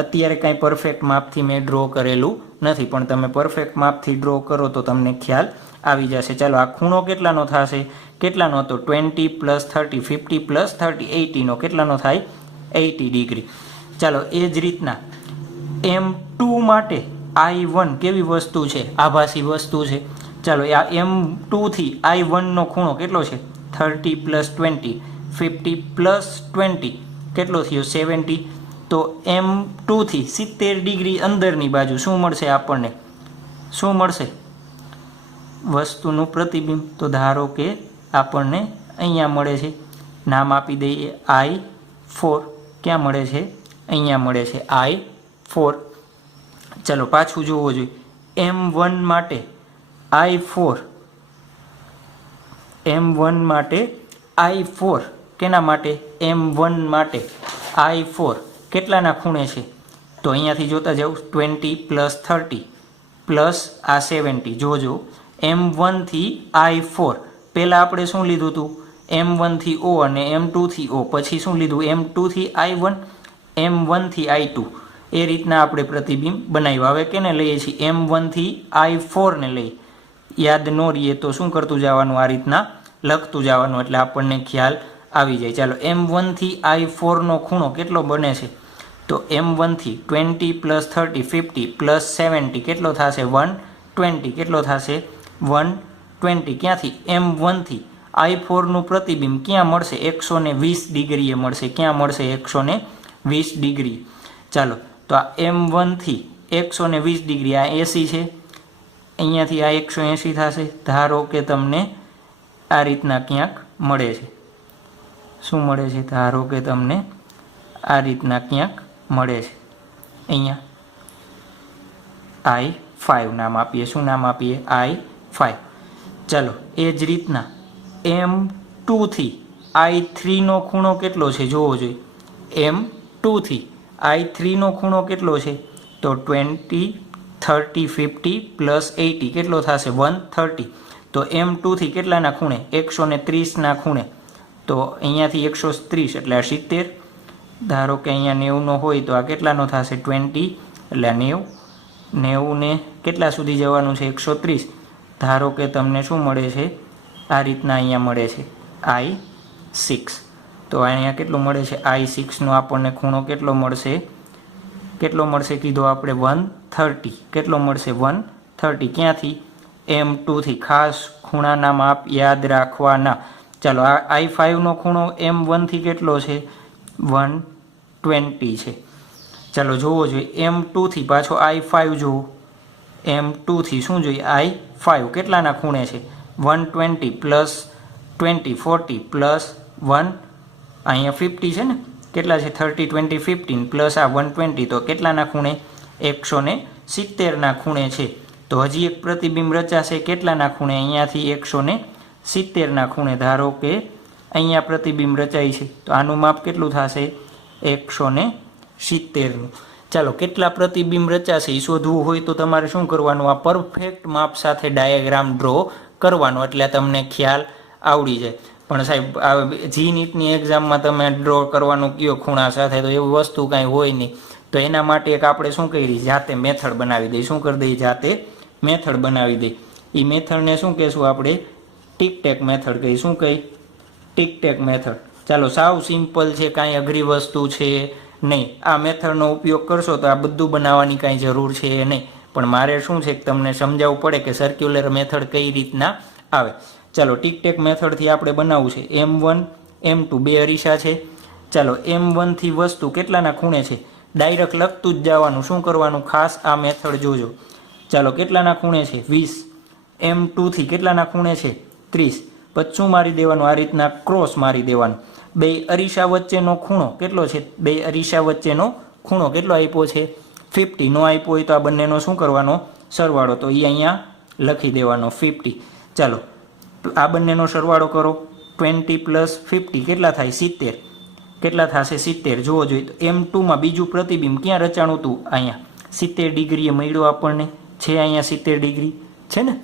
અત્યારે કાંઈ પરફેક્ટ માપથી મેં ડ્રો કરેલું નથી પણ તમે પરફેક્ટ માપથી ડ્રો કરો તો તમને ખ્યાલ આવી જશે. ચાલો આ ખૂણો કેટલાનો થશે? કેટલાનો? તો 20 પ્લસ 30, 50 પ્લસ 30, 80નો. કેટલાનો થાય? 80 ડિગ્રી. ચાલો એ જ રીતના M2 માટે I1 કેવી વસ્તુ છે? આભાસી વસ્તુ છે. ચાલો આ M2 થી I1નો ખૂણો કેટલો છે? 30 પ્લસ 20, 50 પ્લસ 20 કેટલો થયો? 70. તો M2 થી 70 ડિગ્રી અંદરની બાજુ શું મળશે આપણને? શું મળશે? વસ્તુનું પ્રતિબિંબ. તો ધારો કે આપણને અહીંયા મળે છે, નામ આપી દઈએ I4, ક્યાં મળે છે? અહીંયા મળે છે I4. ચાલો પાછું જોવો જોઈએ, M1 માટે I4, M1 માટે I4, કેના માટે? M1 માટે I4 કેટલાના ખૂણે છે? તો અહીંયાથી જોતા જાઓ, 20 + 30 પ્લસ આ 70. જોજો M1 થી I4 પહેલાં આપણે શું લીધું હતું? M1 થી O અને M2 થી O, પછી શું લીધું? M2 થી I1, M1 થી I2. એ રીતના આપણે પ્રતિબિંબ બનાવ્યું. હવે કેને લઈએ છીએ? M1 થી I4 ને લઈ. યાદ ન રહીએ તો શું કરતું જવાનું? આ રીતના લખતું જવાનું, એટલે આપણને ખ્યાલ આવી જાય. ચાલો, M1 થી I4 નો ખૂણો કેટલો બને છે? તો M1 થી 20 + 30 50 + 70 કેટલો થશે? 120. કેટલો થશે? 120. ક્યાંથી? M1 થી I4 નું પ્રતિબિંબ ક્યાં મળશે? 120 ડિગ્રીએ મળશે. ક્યાં મળશે? 120 ડિગ્રી. ચાલો, તો આ M1 થી 120 ડિગ્રી, આ 80 છે, અહીંયાથી આ 180 થશે. ધારો કે તમને આ રીતના ક્યાંક મળે છે. શું મળે છે? ધારો કે તમને આ રીતના ક્યાંક મળે છે. અહીંયા I5 નામ આપીએ. શું નામ આપીએ? I5. ચાલો, એ જ રીતના M2 થી I3 નો ખૂણો કેટલો છે? જોવો જોઈએ. M2 થી I3 નો ખૂણો કેટલો છે? તો 20 30 50 + 80 કેટલો થશે? 130. તો M2 થી કેટલાના ખૂણે? 130 ખૂણે. તો અહીંયાથી 130 એટલે આ 70. ધારો કે અહીંયા 90 નો હોય તો આ કેટલાનો થશે? 20 એટલે 90. 90 ને કેટલા સુધી જવાનું છે? 130. ધારો કે તમને શું મળે છે? આ રીતના અહીંયા મળે છે I6. તો અહીંયા કેટલું મળે છે? I6 નો આપણને ખૂણો કેટલો મળશે? કેટલો મળશે કીધો આપણે? 130. કેટલો મળશે? 130. ક્યાંથી? M2 થી. ખાસ ખૂણાના માપ યાદ રાખવાના. ચાલો, આ I5 નો ખૂણો M1 થી કેટલો છે? 120 છે. ચાલો જોવો જોઈએ, M2 થી પાછો I5 જોવો. M2 થી શું જોઈએ? I5 કેટલાના ખૂણે છે? 120 + 20 40 + 1, અહીંયા 50 છે ને? કેટલા છે? 30 20 15 પ્લસ આ 120, તો કેટલાના ખૂણે? 170 ખૂણે છે. તો હજી એક પ્રતિબિંબ રચાશે. કેટલાના ખૂણે? અહીંયાથી 170 ખૂણે. ધારો કે અહીંયા પ્રતિબિંબ રચાય છે, તો આનું માપ કેટલું થશે? 170. ચાલો, કેટલા પ્રતિબિંબ રચાશે એ શોધવું હોય તો તમારે શું કરવાનું? આ પરફેક્ટ માપ સાથે ડાયાગ્રામ ડ્રો કરવાનો, એટલે તમને ખ્યાલ આવડી જાય. પણ સાહેબ, આ જી નીટની એક્ઝામમાં તમે ડ્રો કરવાનું કયો ખૂણા સાથે, તો એવી વસ્તુ કાંઈ હોય નહીં. તો એના માટે એક આપણે શું કરી? જાતે મેથડ બનાવી દઈએ. શું કરી દઈએ? જાતે મેથડ બનાવી દઈએ. એ મેથડને શું કહીશું આપણે? ટિક ટેક મેથડ કહી. શું કહી? Tick tack method. ચાલો, સાવ સિમ્પલ છે, કાંઈ અઘરી વસ્તુ છે નહીં. આ મેથડનો ઉપયોગ કરશો તો આ બધું બનાવવાની કાંઈ જરૂર છે નહીં. પણ મારે શું છે કે તમને સમજાવવું પડે કે સર્ક્યુલર મેથડ કઈ રીતના આવે. ચાલો, ટિક ટેક મેથડથી આપણે બનાવવું છે. M1 M2 બે અરીસા છે. ચાલો, M1 થી વસ્તુ કેટલાના ખૂણે છે? ડાયરેક્ટ લખતું જ જવાનું. શું કરવાનું? ખાસ આ મેથડ જોજો. ચાલો, કેટલાના ખૂણે છે? 20. M2 થી કેટલાના ખૂણે છે? 30. પછી શું મારી દેવાનું? આ રીતના ક્રોસ મારી દેવાનું. બે અરીસા વચ્ચેનો ખૂણો કેટલો છે? બે અરીસા વચ્ચેનો ખૂણો કેટલો આપ્યો છે? 50. નો આપ્યો હોય તો આ બંનેનો શું કરવાનો? સરવાળો. તો એ અહીંયા લખી દેવાનો 50. ચાલો, આ બંનેનો સરવાળો કરો. 20 + 50 કેટલા થાય? 70. કેટલા થશે? 70. જોવો જોઈએ તો M2 માં બીજું પ્રતિબિંબ ક્યાં રચાણું હતું? અહીંયા 70 ડિગ્રીએ મળ્યું આપણને છે. અહીંયા 70 ડિગ્રી છે ને?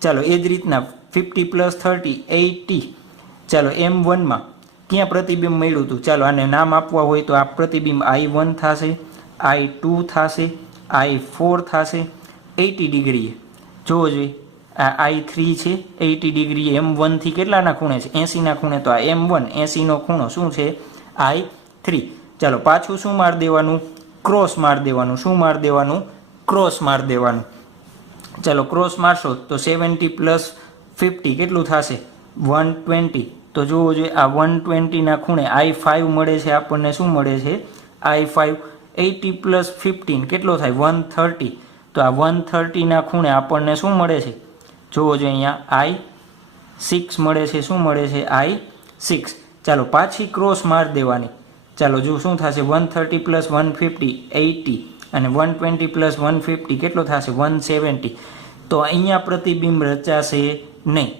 ચાલો, એ જ રીતના 50 + 30 80. ચાલો, M1 માં ક્યાં પ્રતિબિંબ મળ્યું હતું? ચાલો, આને નામ આપવા હોય તો આ પ્રતિબિંબ I1 થશે, I2 થશે, I4 થશે. 80 ડિગ્રીએ જોવો જોઈએ. આ I3 છે, 80 ડિગ્રી. M1 થી કેટલાના ખૂણે છે? 80 ખૂણે. તો આ M1 80 નો ખૂણો શું છે? I3. ચાલો, પાછું શું માર દેવાનું? ક્રોસ માર દેવાનું. શું માર દેવાનું? ક્રોસ માર દેવાનું. ચાલો, ક્રોસ મારશો તો 70 + 50 કેટલું થશે? 120. તો જોવો જોઈએ, આ 120 ખૂણે I5 મળે છે આપણને. શું મળે છે? I5. 80 + 15 કેટલો થાય? 130. તો આ 130 ખૂણે આપણને શું મળે છે? જોવો જોઈએ, અહીંયા 6 મળે છે, શું મળે છે I6। ચાલો પાછી ક્રોસ માર દેવાની। ચાલો જો શું થશે 130 + 150 80 અને 120 + 150 કેટલો થશે 170। તો અહીંયા પ્રતિબિંબ રચાશે નહીં।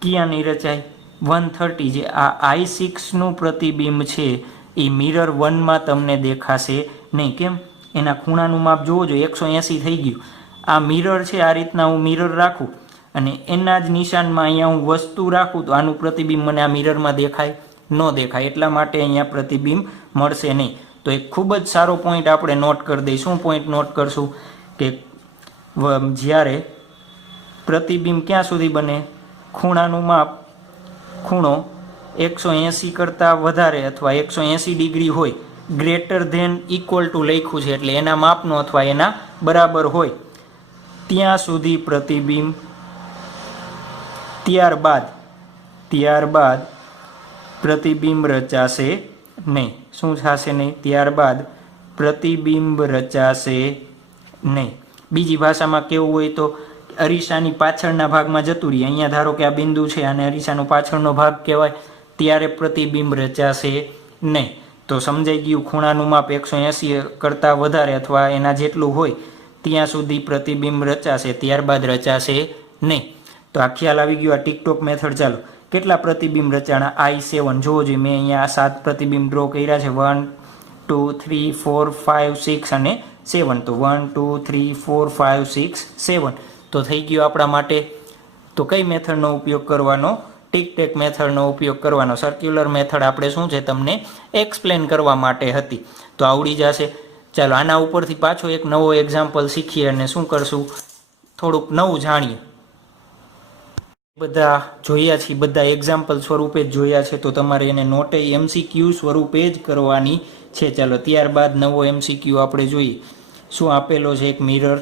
ક્યાં નહીં રચાય 130 જે આ I6નું પ્રતિબિંબ છે એ મિરર 1માં તમને દેખાશે નહીં। કેમ એના ખૂણાનું માપ જોવો જોઈએ 180 થઈ ગયું। આ મિરર છે આ રીતના હું મિરર રાખું અને એના જ નિશાનમાં અહીંયા હું વસ્તુ રાખું તો આનું પ્રતિબિંબ મને આ મિરરમાં દેખાય ન દેખાય, એટલા માટે અહીંયા પ્રતિબિંબ મળશે નહીં। તો એક ખૂબ જ સારો પોઈન્ટ આપણે નોટ કરી દઈશું। શું પોઈન્ટ નોટ કરશું કે જ્યારે પ્રતિબિંબ ક્યાં સુધી બને ખૂણાનું માપ ખૂણો 180 કરતાં વધારે અથવા 180 ડિગ્રી હોય ગ્રેટર ધેન ઇક્વલ ટુ લખ્યું છે એટલે એના માપનો અથવા એના બરાબર હોય ત્યાં સુધી પ્રતિબિંબ, ત્યારબાદ પ્રતિબિંબ રચાશે નહીં। શું થશે નહીં? ત્યારબાદ પ્રતિબિંબ રચાશે નહીં। બીજી ભાષામાં કેવું હોય તો અરીસાની પાછળના ભાગમાં જતું રહીએ। અહીંયા ધારો કે આ બિંદુ છે અને અરીસાનો પાછળનો ભાગ કહેવાય, ત્યારે પ્રતિબિંબ રચાશે નહીં। તો સમજાઈ ગયું, ખૂણાનું માપ 180 કરતાં વધારે અથવા એના જેટલું હોય ત્યાં સુધી પ્રતિબિંબ રચાશે, ત્યારબાદ રચાશે નહીં। તો આ ખ્યાલ આવી ગયો। આ ટિકટોક મેથડ ચાલો કેટલા પ્રતિબિંબ રચાણા I7 જોવો જોઈએ। મેં અહીંયા 7 પ્રતિબિંબ ડ્રો કર્યા છે 1 2 3 4 5 6 અને 7। તો 1 2 3 4 5 6 7 તો થઈ ગયો આપણા માટે। તો કઈ મેથડનો ઉપયોગ કરવાનો? ટિક-ટેક મેથડનો ઉપયોગ કરવાનો। સર્ક્યુલર મેથડ આપણે શું છે તમને એક્સપ્લેન કરવા માટે હતી, તો આવડી જશે। ચાલો આના ઉપરથી પાછો એક નવો એક્ઝામ્પલ શીખીએ અને શું કરશું થોડુંક નવું જાણીએ। બધા જોયા છે, બધા એક્ઝામ્પલ સ્વરૂપે જ જોયા છે, તો તમારે એને નોટે MCQ સ્વરૂપે જ કરવાની છે। ચાલો ત્યારબાદ નવો MCQ આપણે જોઈએ। શું આપેલો છે? એક મિરર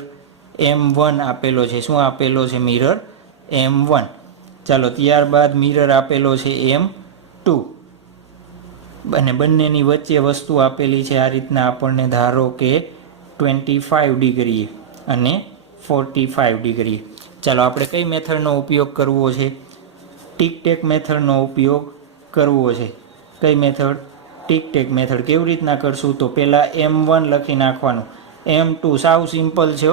M1 આપેલો છે। શું આપેલો છે? Mirror M1। ચાલો ત્યારબાદ મિરર આપેલો છે M2 અને બંનેની વચ્ચે વસ્તુ આપેલી છે આ રીતના આપણને, ધારો કે 25 ડિગ્રી અને 45 ડિગ્રી। ચાલો આપણે કઈ મેથડનો ઉપયોગ કરવો છે? ટિક-ટેક મેથડનો ઉપયોગ કરવો છે। કઈ મેથડ? Tick-tech method. કેવી રીતના કરશું? તો પહેલાં M1 લખી નાખવાનું, M2 સાવ સિમ્પલ છે।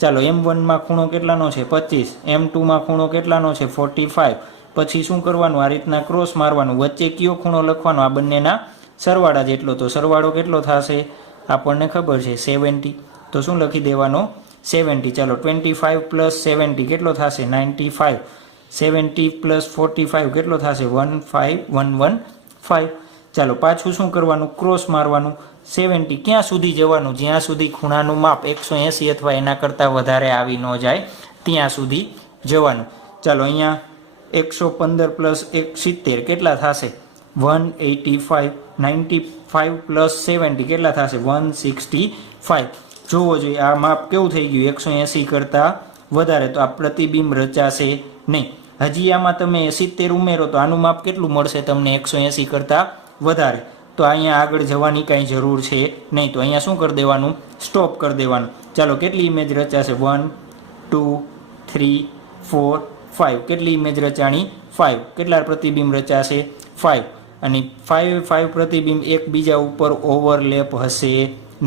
ચાલો M1માં ખૂણો કેટલાનો છે 25, M2માં ખૂણો કેટલાનો છે 45। પછી શું કરવાનું? આ રીતના ક્રોસ મારવાનું, વચ્ચે કયો ખૂણો લખવાનો? આ બંનેના સરવાળા જેટલો। તો સરવાળો કેટલો થશે આપણને ખબર છે 70। તો શું લખી દેવાનો? 70। ચાલો 25 + 70 કેટલો થશે 95। 70 + 45 કેટલો થશે 15115। ચાલો પાછું શું કરવાનું? ક્રોસ મારવાનું, 70 ક્યાં સુધી જવાનું? જ્યાં સુધી ખૂણાનું માપ 180 અથવા એના કરતાં વધારે આવી ન જાય ત્યાં સુધી જવાનું। ચાલો અહીંયા 115 + 70 કેટલા થશે 185। 95 + 70 કેટલા થશે 165। જોવો જોઈએ આ માપ કેવું થઈ ગયું 180 કરતાં વધારે, તો આ પ્રતિબિંબ રચાશે નહીં। હજી આમાં તમે 70 ઉમેરો તો આનું માપ કેટલું મળશે તમને 180 કરતાં વધારે। તો અહીંયા આગળ જવાની કાંઈ જરૂર છે નહીં, તો અહીંયા શું કરી દેવાનું? સ્ટોપ કરી દેવાનું। ચાલો કેટલી ઇમેજ રચાશે 1 2 3 4 5 કેટલી ઇમેજ રચાણી 5। કેટલા પ્રતિબિંબ રચાશે 5 અને 5 પ્રતિબિંબ એકબીજા ઉપર ઓવરલેપ હશે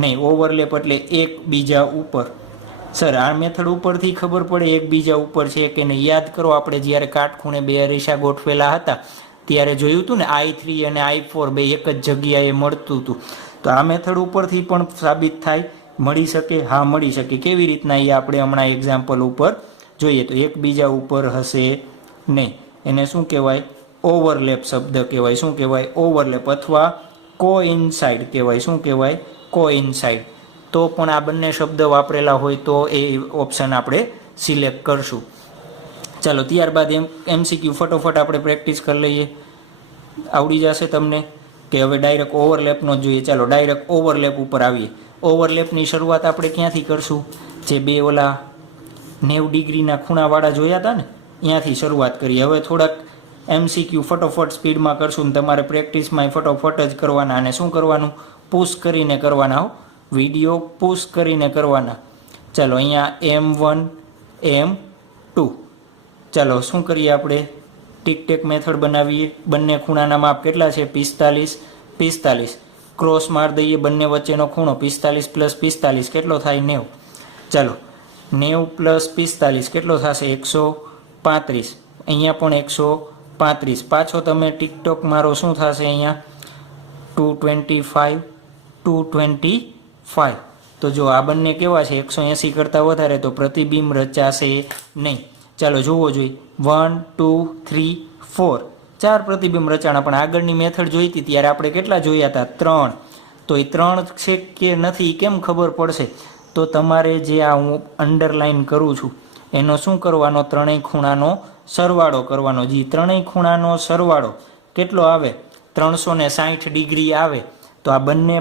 નહીં। ઓવરલેપ એટલે એકબીજા ઉપર। સર આ મેથડ ઉપરથી ખબર પડે એકબીજા ઉપર છે કે નહીં? યાદ કરો આપણે જ્યારે કાટખૂણે બે અરીસા ગોઠવેલા હતા ત્યારે જોયું હતું ને I3 અને I4 બે એક જ જગ્યાએ મળતું હતું। તો આ મેથડ ઉપરથી પણ સાબિત થાય, મળી શકે? હા મળી શકે। કેવી રીતના એ આપણે હમણાં એક્ઝામ્પલ ઉપર જોઈએ। તો એકબીજા ઉપર હશે નહીં, એને શું કહેવાય? ઓવરલેપ શબ્દ કહેવાય। શું કહેવાય? ઓવરલેપ અથવા કોઇન્સાઇડ કહેવાય। શું કહેવાય? કોઇન્સાઇડ। તો પણ આ બંને શબ્દ વાપરેલા હોય તો એ ઓપ્શન આપણે સિલેક્ટ કરશું। ચાલો ત્યારબાદ MCQ ફટોફટ આપણે પ્રેક્ટિસ કરી લઈએ, આવડી જશે તમને કે હવે ડાયરેક્ટ ઓવરલેપનો જ જોઈએ। ચાલો ડાયરેક્ટ ઓવરલેપ ઉપર આવીએ। ઓવરલેપની શરૂઆત આપણે ક્યાંથી કરશું? જે બે ઓલા 90 ડિગ્રીના ખૂણાવાળા જોયા હતા ને ત્યાંથી શરૂઆત કરીએ। હવે થોડાક MCQ ફટોફટ સ્પીડમાં કરશું ને તમારે પ્રેક્ટિસમાં ફટોફટ જ કરવાના અને શું કરવાનું? પુશ કરીને કરવાના હો, વિડીયો પુશ કરીને કરવાના। ચાલો અહીંયા M1 M2 ચાલો શું કરીએ આપણે ટીક ટેક મેથડ બનાવીએ. બંને ખૂણાના માપ કેટલા છે? 45 45. ક્રોસ માર દઈએ બંને વચ્ચેનો ખૂણો 45 + 45 કેટલો થાય? 90. ચાલો 90 + 45 કેટલો થશે? 135. અહીંયા પણ 135. પાછો તમે ટીકટોક મારો શું થશે? અહીંયા 225 225. તો જો આ બંને કેવા છે? 180 કરતાં વધારે, તો પ્રતિબિંબ રચાશે નહીં. ચાલો જોવો જોઈએ. 1 2 3 4 4 પ્રતિબિંબ રચાણા. પણ આગળની મેથડ જોઈતી ત્યારે આપણે કેટલા જોયા હતા? 3. તો એ 3 છે કે નથી કેમ ખબર પડશે? તો તમારે જે આ હું અંડરલાઈન કરું છું એનો શું કરવાનો? ત્રણેય ખૂણાનો સરવાળો કરવાનો. જે ત્રણેય ખૂણાનો સરવાળો કેટલો આવે? 360 ડિગ્રી આવે. તો આ બંને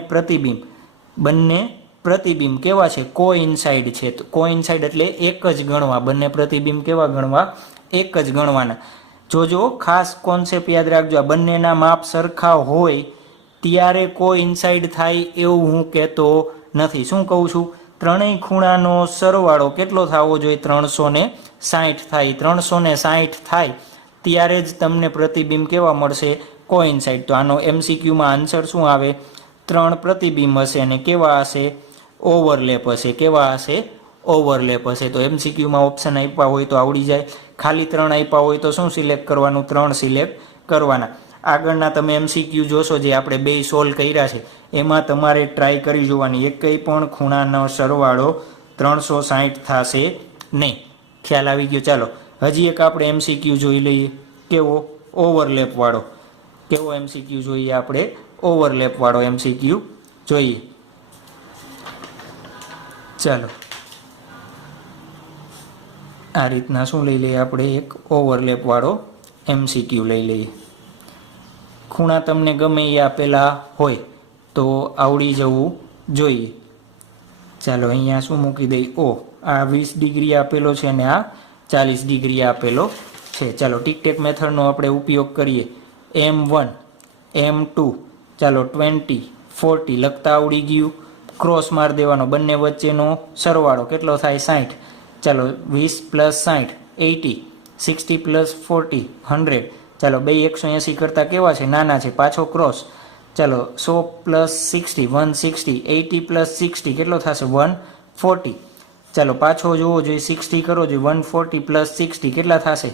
પ્રતિબિંબ કેવા છે? કોઇન્સાઇડ છે. તો કોઇન્સાઇડ એટલે એક જ ગણવા. બંને પ્રતિબિંબ કેવા ગણવા? એક જ ગણવાના. જોજો ખાસ કોન્સેપ્ટ યાદ રાખજો. આ બંનેના માપ સરખા હોય ત્યારે કોઇન્સાઇડ થાય એવું હું કહેતો નથી. શું કહું છું? ત્રણેય ખૂણાનો સરવાળો કેટલો થવો જોઈએ? 360 થાય. 360 થાય ત્યારે જ તમને પ્રતિબિંબ કેવા મળશે? કોઇન્સાઇડ. તો આનો MCQમાં આન્સર શું આવે? 3 પ્રતિબિંબ હશે અને કેવા હશે? ઓવરલેપ હશે. કેવા હશે? ઓવરલેપ હશે. તો MCQમાં ઓપ્શન આપ્યા હોય તો આવડી જાય. ખાલી 3 આપ્યા હોય તો શું સિલેક્ટ કરવાનું? 3 સિલેક્ટ કરવાના. આગળના તમે MCQ જોશો જે આપણે 2 સોલ્વ કર્યા છે એમાં તમારે ટ્રાય કરી જોવાની. એકય પણ ખૂણાનો સરવાળો 360 થશે નહીં. ખ્યાલ આવી ગયો? ચાલો હજી એક આપણે MCQ જોઈ લઈએ. કેવો? ઓવરલેપ વાળો. કેવો MCQ જોઈએ આપણે? ઓવરલેપ વાળો MCQ જોઈએ. ચાલો આ રીતના શું લઈ લઈએ આપણે? એક ઓવરલેપ વાળો MCQ લઈ લઈએ. ખૂણા તમને ગમે એ આપેલા હોય તો આવડી જવું જોઈએ. ચાલો અહીંયા શું મૂકી દઈએ? આ 20 ડિગ્રી આપેલો છે અને આ 40 ડિગ્રી આપેલો છે. ચાલો ટીક ટેક મેથડનો આપણે ઉપયોગ કરીએ. M1 M2 ચાલો 20 40 લખતા આવડી ગયું. ક્રોસ માર દેવાનો. બંને વચ્ચેનો સરવાળો કેટલો થાય? 60. ચાલો 20 + 60 80. 60 + 40 100. ચાલો બે 180 કરતાં કેવા છે? નાના છે. પાછો ક્રોસ. ચાલો 100 + 60 160. 80 + 60 કેટલો થશે? 140. ચાલો પાછો જોવો જોઈએ. 60 કરો જોઈએ. 140 + 60 કેટલા થશે?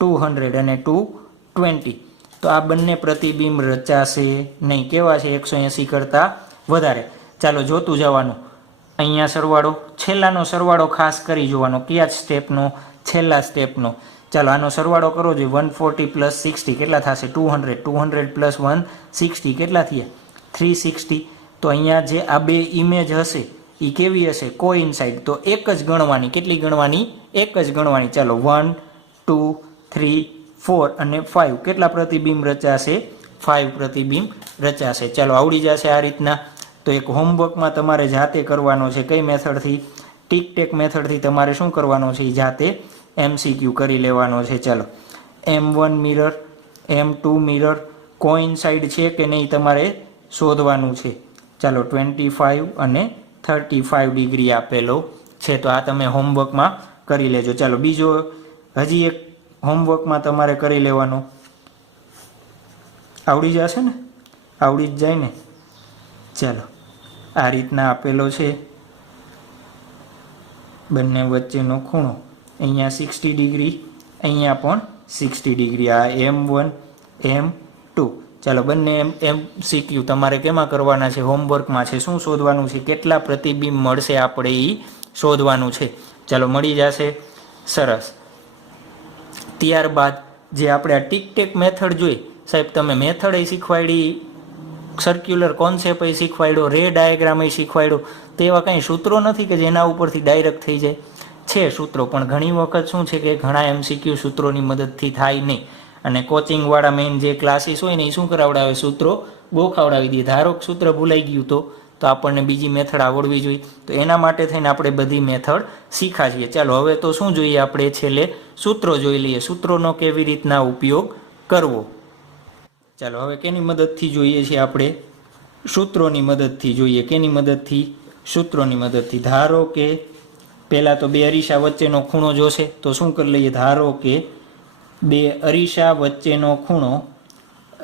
200 અને 220. તો આ બંને પ્રતિબિંબ રચાશે નહીં. કેવા છે? 180 કરતાં વધારે. ચાલો જોતું જવાનું. અહીંયા સરવાળો, છેલ્લાનો સરવાળો ખાસ કરી જોવાનો. કયા સ્ટેપનો? છેલ્લા સ્ટેપનો. ચાલો આનો સરવાળો કરો જોઈએ. 140 + 60 કેટલા થશે? 200. 200 + 160 કેટલા થયા? 360. તો અહીંયા જે આ બે ઇમેજ હશે એ કેવી હશે? કોઇન્સાઇડ. તો એક જ ગણવાની. કેટલી ગણવાની? એક જ ગણવાની. ચાલો 1 2 3 4 અને 5 કેટલા પ્રતિબિંબ રચાશે? 5 પ્રતિબિંબ રચાશે. ચાલો આવડી જશે આ રીતના. તો એક હોમવર્કમાં તમારે જાતે કરવાનો છે. કઈ મેથડથી? ટીક ટેક મેથડથી તમારે શું કરવાનો છે? જાતે MCQ કરી લેવાનો છે. ચાલો M1 મિરર M2 મિરર કોઇન્સાઇડ છે કે નહીં તમારે શોધવાનું છે. ચાલો 25 અને 35 ડિગ્રી આપેલો છે. તો આ તમે હોમવર્કમાં કરી લેજો. ચાલો બીજો હજી એક હોમવર્કમાં તમારે કરી લેવાનો. આવડી જશે ને? આવડી જ જાય ને? ચાલો આ રીતના આપેલો છે. બંને વચ્ચેનો ખૂણો અહીંયા 60 ડિગ્રી, અહીંયા પણ 60 ડિગ્રી. આ M1 M2. ચાલો બંને MCQ તમારે કેમાં કરવાના છે? હોમવર્કમાં છે. શું શોધવાનું છે? કેટલા પ્રતિબિંબ મળશે આપણે એ શોધવાનું છે. ચાલો મળી જશે. સરસ. ત્યારબાદ જે આપણે આ ટીક ટેક મેથડ જોઈ, સાહેબ તમે મેથડ એ શીખવાડી, સર્ક્યુલર કોન્સેપ્ટ એ શીખવાડ્યો, રે ડાયાગ્રામ એ શીખવાડ્યો, તો એવા કંઈ સૂત્રો નથી કે જેના ઉપરથી ડાયરેક્ટ થઈ જાય. છે સૂત્રો, પણ ઘણી વખત શું છે કે ઘણા MCQ સૂત્રોની મદદથી થાય નહીં. અને કોચિંગવાળા મેઇન જે ક્લાસીસ હોય ને એ શું કરાવડાવે? સૂત્રો ગોખાવડાવી દે. ધારો કે સૂત્ર ભૂલાઈ ગયું તો આપણને બીજી મેથડ આવડવી જોઈએ. તો એના માટે થઈને આપણે બધી મેથડ શીખા છીએ. ચાલો હવે તો શું જોઈએ? આપણે છેલ્લે સૂત્રો જોઈ લઈએ. સૂત્રોનો કેવી રીતના ઉપયોગ કરવો. ચાલો હવે કેની મદદથી જોઈએ છીએ? આપણે સૂત્રોની મદદથી જોઈએ. કેની મદદથી? સૂત્રોની મદદથી. ધારો કે પહેલાં તો બે અરીસા વચ્ચેનો ખૂણો જોશે તો શું કરી લઈએ? ધારો કે બે અરીસા વચ્ચેનો ખૂણો,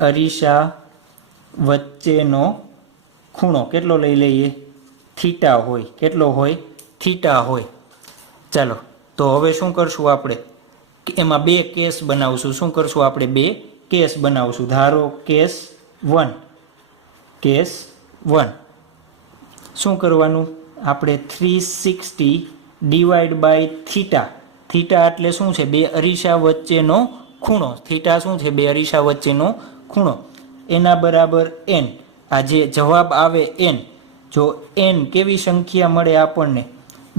અરીસા વચ્ચેનો ખૂણો કેટલો લઈ લઈએ? થીટા હોય. કેટલો હોય? થીટા હોય. ચાલો તો હવે શું કરશું આપણે? એમાં બે કેસ બનાવશું. શું કરશું આપણે? બે કેસ બનાવશું. ધારો કેસ 1. કેસ 1 શું કરવાનું? આપણે 360 ડિવાઈડ બાય થીટા. થીટા એટલે શું છે? બે અરીસા વચ્ચેનો ખૂણો. થીટા શું છે? બે અરીસા વચ્ચેનો ખૂણો. એના બરાબર n. આ જે જવાબ આવે n, જો n કેવી સંખ્યા મળે આપણને?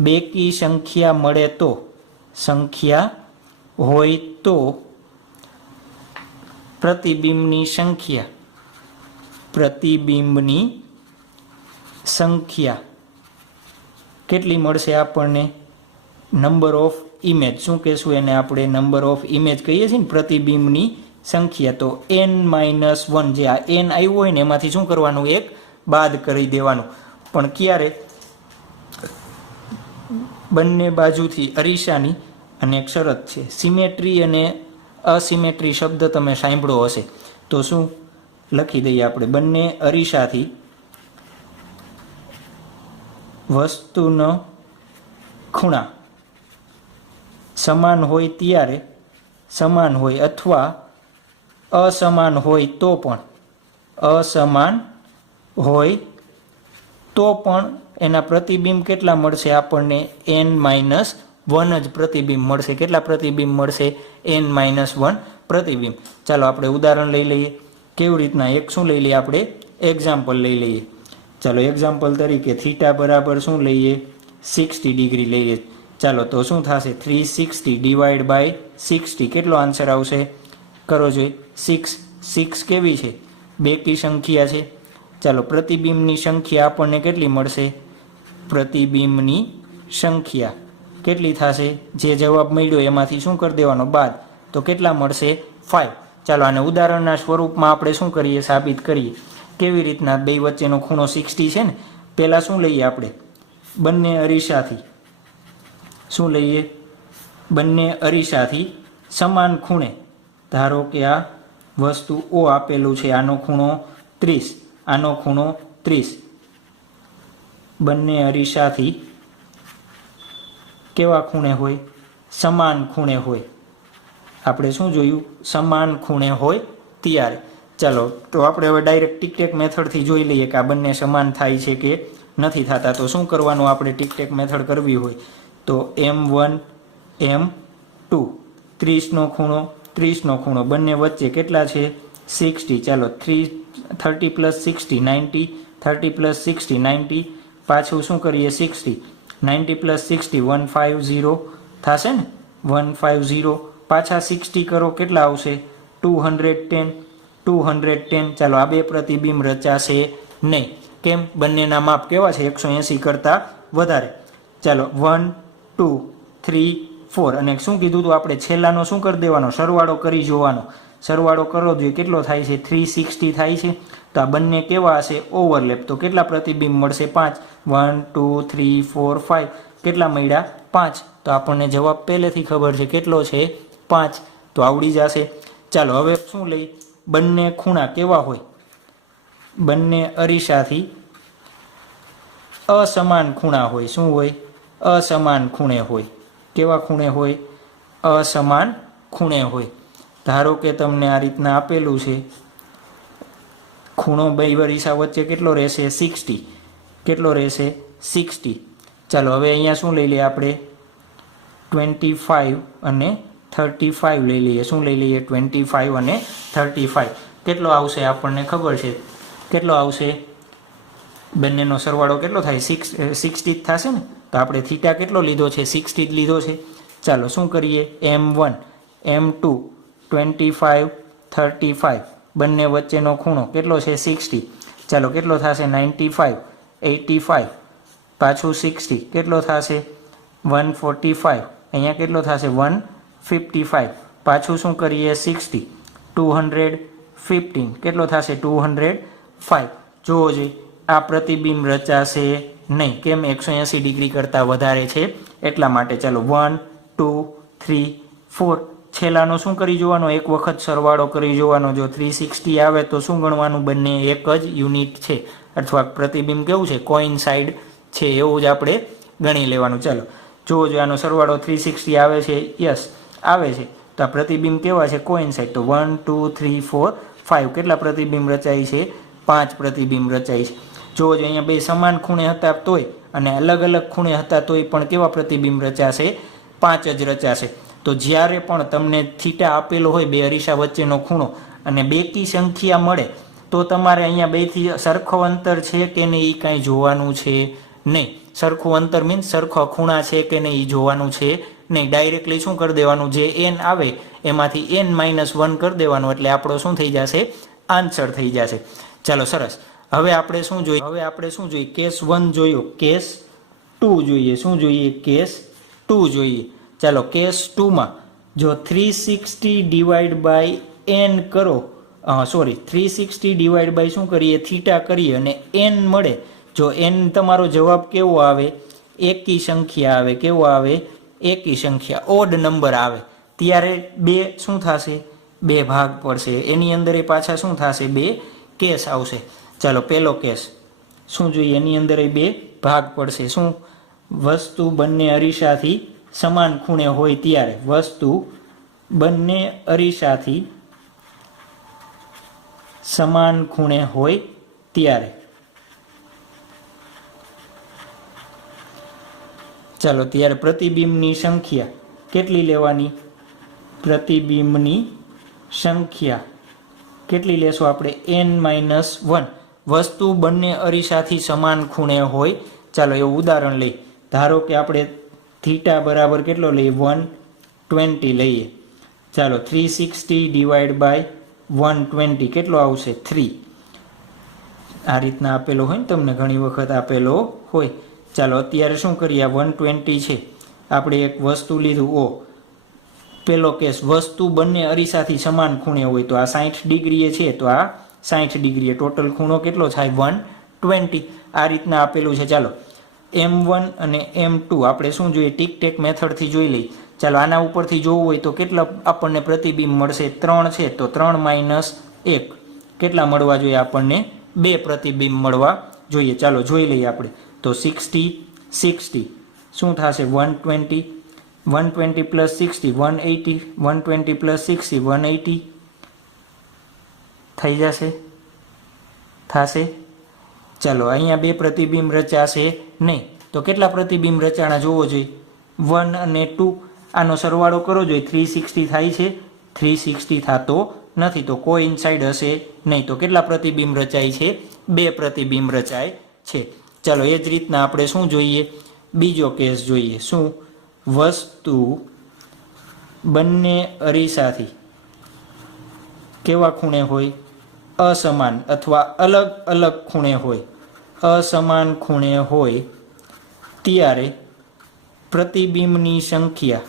બેકી સંખ્યા મળે તો, સંખ્યા હોય તો પ્રતિબિંબની સંખ્યા, પ્રતિબિંબની સંખ્યા કેટલી મળશે આપણને? Number of image. શું કહેશું એને આપણે? નંબર ઓફ ઇમેજ કહીએ છીએ ને, પ્રતિબિંબની સંખ્યા. તો n-1 જે આ n આવ્યું હોય ને એમાંથી શું કરવાનું? એક બાદ કરી દેવાનું. પણ ક્યારે? બંને બાજુથી અરીસાની. અને એક શરત છે, સિમેટ્રી અને અસિમેટ્રી શબ્દ તમે સાંભળ્યો હશે. તો શું લખી દઈએ આપણે? બંને અરીસાથી વસ્તુનો ખૂણા સમાન હોય ત્યારે, સમાન હોય અથવા અસમાન હોય તો પણ, અસમાન હોય તો પણ એના પ્રતિબિંબ કેટલા મળશે આપણને? n-1 જ પ્રતિબિંબ મળશે. કેટલા પ્રતિબિંબ મળશે? n-1 પ્રતિબિંબ. ચાલો આપણે ઉદાહરણ લઈ લઈએ. કેવી રીતના? એક શું લઈ લઈએ આપણે? એક્ઝામ્પલ લઈ લઈએ. ચાલો એક્ઝામ્પલ તરીકે થીટા બરાબર શું લઈએ? 60 ડિગ્રી લઈએ. ચાલો તો શું થશે? 360 ડિવાઈડ બાય 60. કેટલો આન્સર આવશે? કરો જોઈએ. 6. 6 કેવી છે? બેકી સંખ્યા છે. ચાલો પ્રતિબિંબની સંખ્યા આપણને કેટલી મળશે? પ્રતિબિંબની સંખ્યા કેટલી થશે? જે જવાબ મળ્યો એમાંથી શું કરી દેવાનો? બાદ. તો કેટલા મળશે? 5. ચાલો આને ઉદાહરણના સ્વરૂપમાં આપણે શું કરીએ? સાબિત કરીએ. કેવી રીતના? બે વચ્ચેનો ખૂણો 60 છે ને. પહેલાં શું લઈએ આપણે? બંને અરીસાથી શું લઈએ? બંને અરીસાથી સમાન ખૂણે. ધારો કે આ વસ્તુ O આપેલું છે, આનો ખૂણો 30, આનો ખૂણો 30. બંને અરીસાથી કેવા ખૂણે હોય? સમાન ખૂણે હોય. આપણે શું જોયું? સમાન ખૂણે હોય ત્યારે. ચાલો તો આપણે હવે ડાયરેક્ટ ટીક-ટેક મેથડથી જોઈ લઈએ કે આ બંને સમાન થાય છે કે નથી થતા. તો શું કરવાનું? આપણે ટીક-ટેક મેથડ કરવી હોય તો m1 m2 30નો ખૂણો 30નો ખૂણો બંને વચ્ચે કેટલા છે? 60. ચાલો 30 પ્લસ 60 90, 30 પ્લસ 60 90. પાછું શું કરીએ? 60 90 પ્લસ 60 150 થશે ને? 150. પાછા 60 કરો, કેટલા આવશે? 210 210. ચાલો આ બે પ્રતિબિંબ રચાશે નહીં. કેમ? બંનેના માપ કેવા છે? 180 કરતાં વધારે. ચાલો 1 2 3 4. અને શું કીધું હતું આપણે? છેલ્લાનો શું કરી દેવાનો? સરવાળો કરી જોવાનો. સરવાળો કરો જોઈએ કેટલો થાય છે? 360 થાય છે. તો આ બંને કેવા હશે? ઓવરલેપ. તો કેટલા પ્રતિબિંબ મળશે? 5. 1 2 3 4 5. કેટલા મળ્યા? 5. તો આપણને જવાબ પહેલેથી ખબર છે કેટલો છે? 5. તો આવડી જશે. ચાલો હવે શું લઈ? બંને ખૂણા કેવા હોય? બંને અરીસાથી અસમાન ખૂણા હોય. શું હોય? અસમાન ખૂણે હોય. કેવા ખૂણે હોય? અસમાન ખૂણે હોય. ધારો કે તમને આ રીતના આપેલું છે, ખૂણો બે અરીસા વચ્ચે કેટલો રહેશે? 60. કેટલો રહેશે? 60. ચાલો હવે અહીંયા શું લઈ લઈએ આપણે? 25 અને 35 લઈ લઈએ. શું લઈ લઈએ? 25 અને 35. કેટલો આવશે આપણને ખબર છે? કેટલો આવશે? બંનેનો સરવાળો કેટલો થાય? 60 થશે ને. તો આપણે થીટા કેટલો લીધો છે? 60 જ લીધો છે. ચાલો શું કરીએ? m1 m2 25 35 બંને વચ્ચેનો ખૂણો કેટલો છે? 60. ચાલો કેટલો થશે? 95 85. પાછું 60 કેટલો થશે? 145. અહીંયા કેટલો થશે? 155. પાછું શું કરીએ? 60 215. કેટલો થશે? 205. જોવો જોઈએ આ પ્રતિબિંબ રચાશે નહીં. કેમ? 180 ડિગ્રી કરતાં વધારે છે એટલા માટે. ચાલો 1 2 3 4. છેલ્લાનો શું કરી જોવાનો, એક વખત સરવાળો કરી જોવાનો. જો 360 આવે તો શું ગણવાનું, બંને એક જ યુનિટ છે અથવા પ્રતિબિંબ કેવું છે, કોઇન્સાઇડ છે એવું જ આપણે ગણી લેવાનું. ચાલો જો આનો સરવાળો 360 આવે છે, યસ આવે છે, તો આ પ્રતિબિંબ કેવા છે, કોઇન્સાઇડ. તો 1 2 3 4 5 કેટલા પ્રતિબિંબ રચાય છે, 5 પ્રતિબિંબ રચાય છે. જો અહીંયા બે સમાન ખૂણે હતા તોય અને અલગ અલગ ખૂણે હતા તોય પણ કેવા પ્રતિબિંબ રચાશે, 5 જ રચાશે. તો જ્યારે પણ તમને થીટા આપેલો હોય બે અરીસા વચ્ચેનો ખૂણો અને બેકી સંખ્યા મળે તો તમારે અહીંયા બેથી સરખો અંતર છે કે નહીં એ કાંઈ જોવાનું છે નહીં. સરખું અંતર મીન્સ સરખા ખૂણા છે કે નહીં એ જોવાનું છે નહીં. ડાયરેક્ટલી શું કરી દેવાનું, જે n આવે એમાંથી n-1 કરી દેવાનું એટલે આપણો શું થઈ જશે, આન્સર થઈ જશે. ચાલો સરસ. હવે આપણે શું જોઈએ, કેસ 1 જોયો, કેસ 2 જોઈએ. શું જોઈએ, કેસ 2 જોઈએ. ચાલો કેસ 2માં જો 360 ડિવાઈડ બાય n કરો, 360 ડિવાઈડ બાય શું કરીએ, થીટા કરીએ અને n મળે. જો n તમારો જવાબ કેવો આવે, એકી સંખ્યા આવે. કેવો આવે, એકી સંખ્યા, ઓડ નંબર આવે, ત્યારે બે શું થશે, બે ભાગ પડશે. એની અંદર એ પાછા શું થશે, બે કેસ આવશે. ચાલો પહેલો કેસ શું જોઈએ, એની અંદર એ બે ભાગ પડશે. શું, વસ્તુ બંને અરીસાથી સમાન ખૂણે હોય ત્યારે, વસ્તુ બંને અરીસાથી સમાન ખૂણે હોય ત્યારે. ચાલો ત્યારે પ્રતિબિંબની સંખ્યા કેટલી લેવાની, પ્રતિબિંબની સંખ્યા કેટલી લેશો આપણે, n-1. વસ્તુ બંને અરીસાથી સમાન ખૂણે હોય. ચાલો એવું ઉદાહરણ લઈ, ધારો કે આપણે થીટા બરાબર કેટલો લઈએ, 120 લઈએ. ચાલો 360 ડિવાઈડ બાય 120 કેટલો આવશે, 3. આ રીતના આપેલો હોય ને, તમને ઘણી વખત આપેલો હોય. ચાલો અત્યારે શું કરીએ, 120 છે, આપણે એક વસ્તુ લીધું O. પેલો કેસ, વસ્તુ બંને અરીસાથી સમાન ખૂણે હોય તો આ 60 ડિગ્રીએ છે તો આ 60 ડિગ્રીએ. ટોટલ ખૂણો કેટલો થાય, 120. આ રીતના આપેલું છે. ચાલો M1 અને M2 આપણે શું જોઈએ, ટીક ટેક મેથડથી જોઈ લઈએ. ચાલો આના ઉપરથી જોવું હોય તો કેટલા આપણને પ્રતિબિંબ મળશે, 3 છે તો 3 - 1 કેટલા મળવા જોઈએ આપણને, 2 પ્રતિબિંબ મળવા જોઈએ. ચાલો જોઈ લઈએ આપણે. તો 60 શું થશે, 120 + 60 180, 120 + 60 180 થઈ જશે, થશે. ચાલો અહીંયા બે પ્રતિબિંબ રચાશે નહીં તો કેટલા પ્રતિબિંબ રચાણા જોવો જોઈએ, 1 અને 2. આનો સરવાળો કરો જોઈએ, 360 થાય છે, 360 થતો નથી તો કોઇન્સાઇડ હશે નહીં. તો કેટલા પ્રતિબિંબ રચાય છે, 2 પ્રતિબિંબ રચાય છે. ચાલો એ જ રીતના આપણે શું જોઈએ, બીજો કેસ જોઈએ. શું, વસ્તુ બંને અરીસાથી કેવા ખૂણે હોય, અસમાન અથવા અલગ અલગ ખૂણે હોય. અસમાન ખૂણે હોય ત્યારે પ્રતિબિંબની સંખ્યા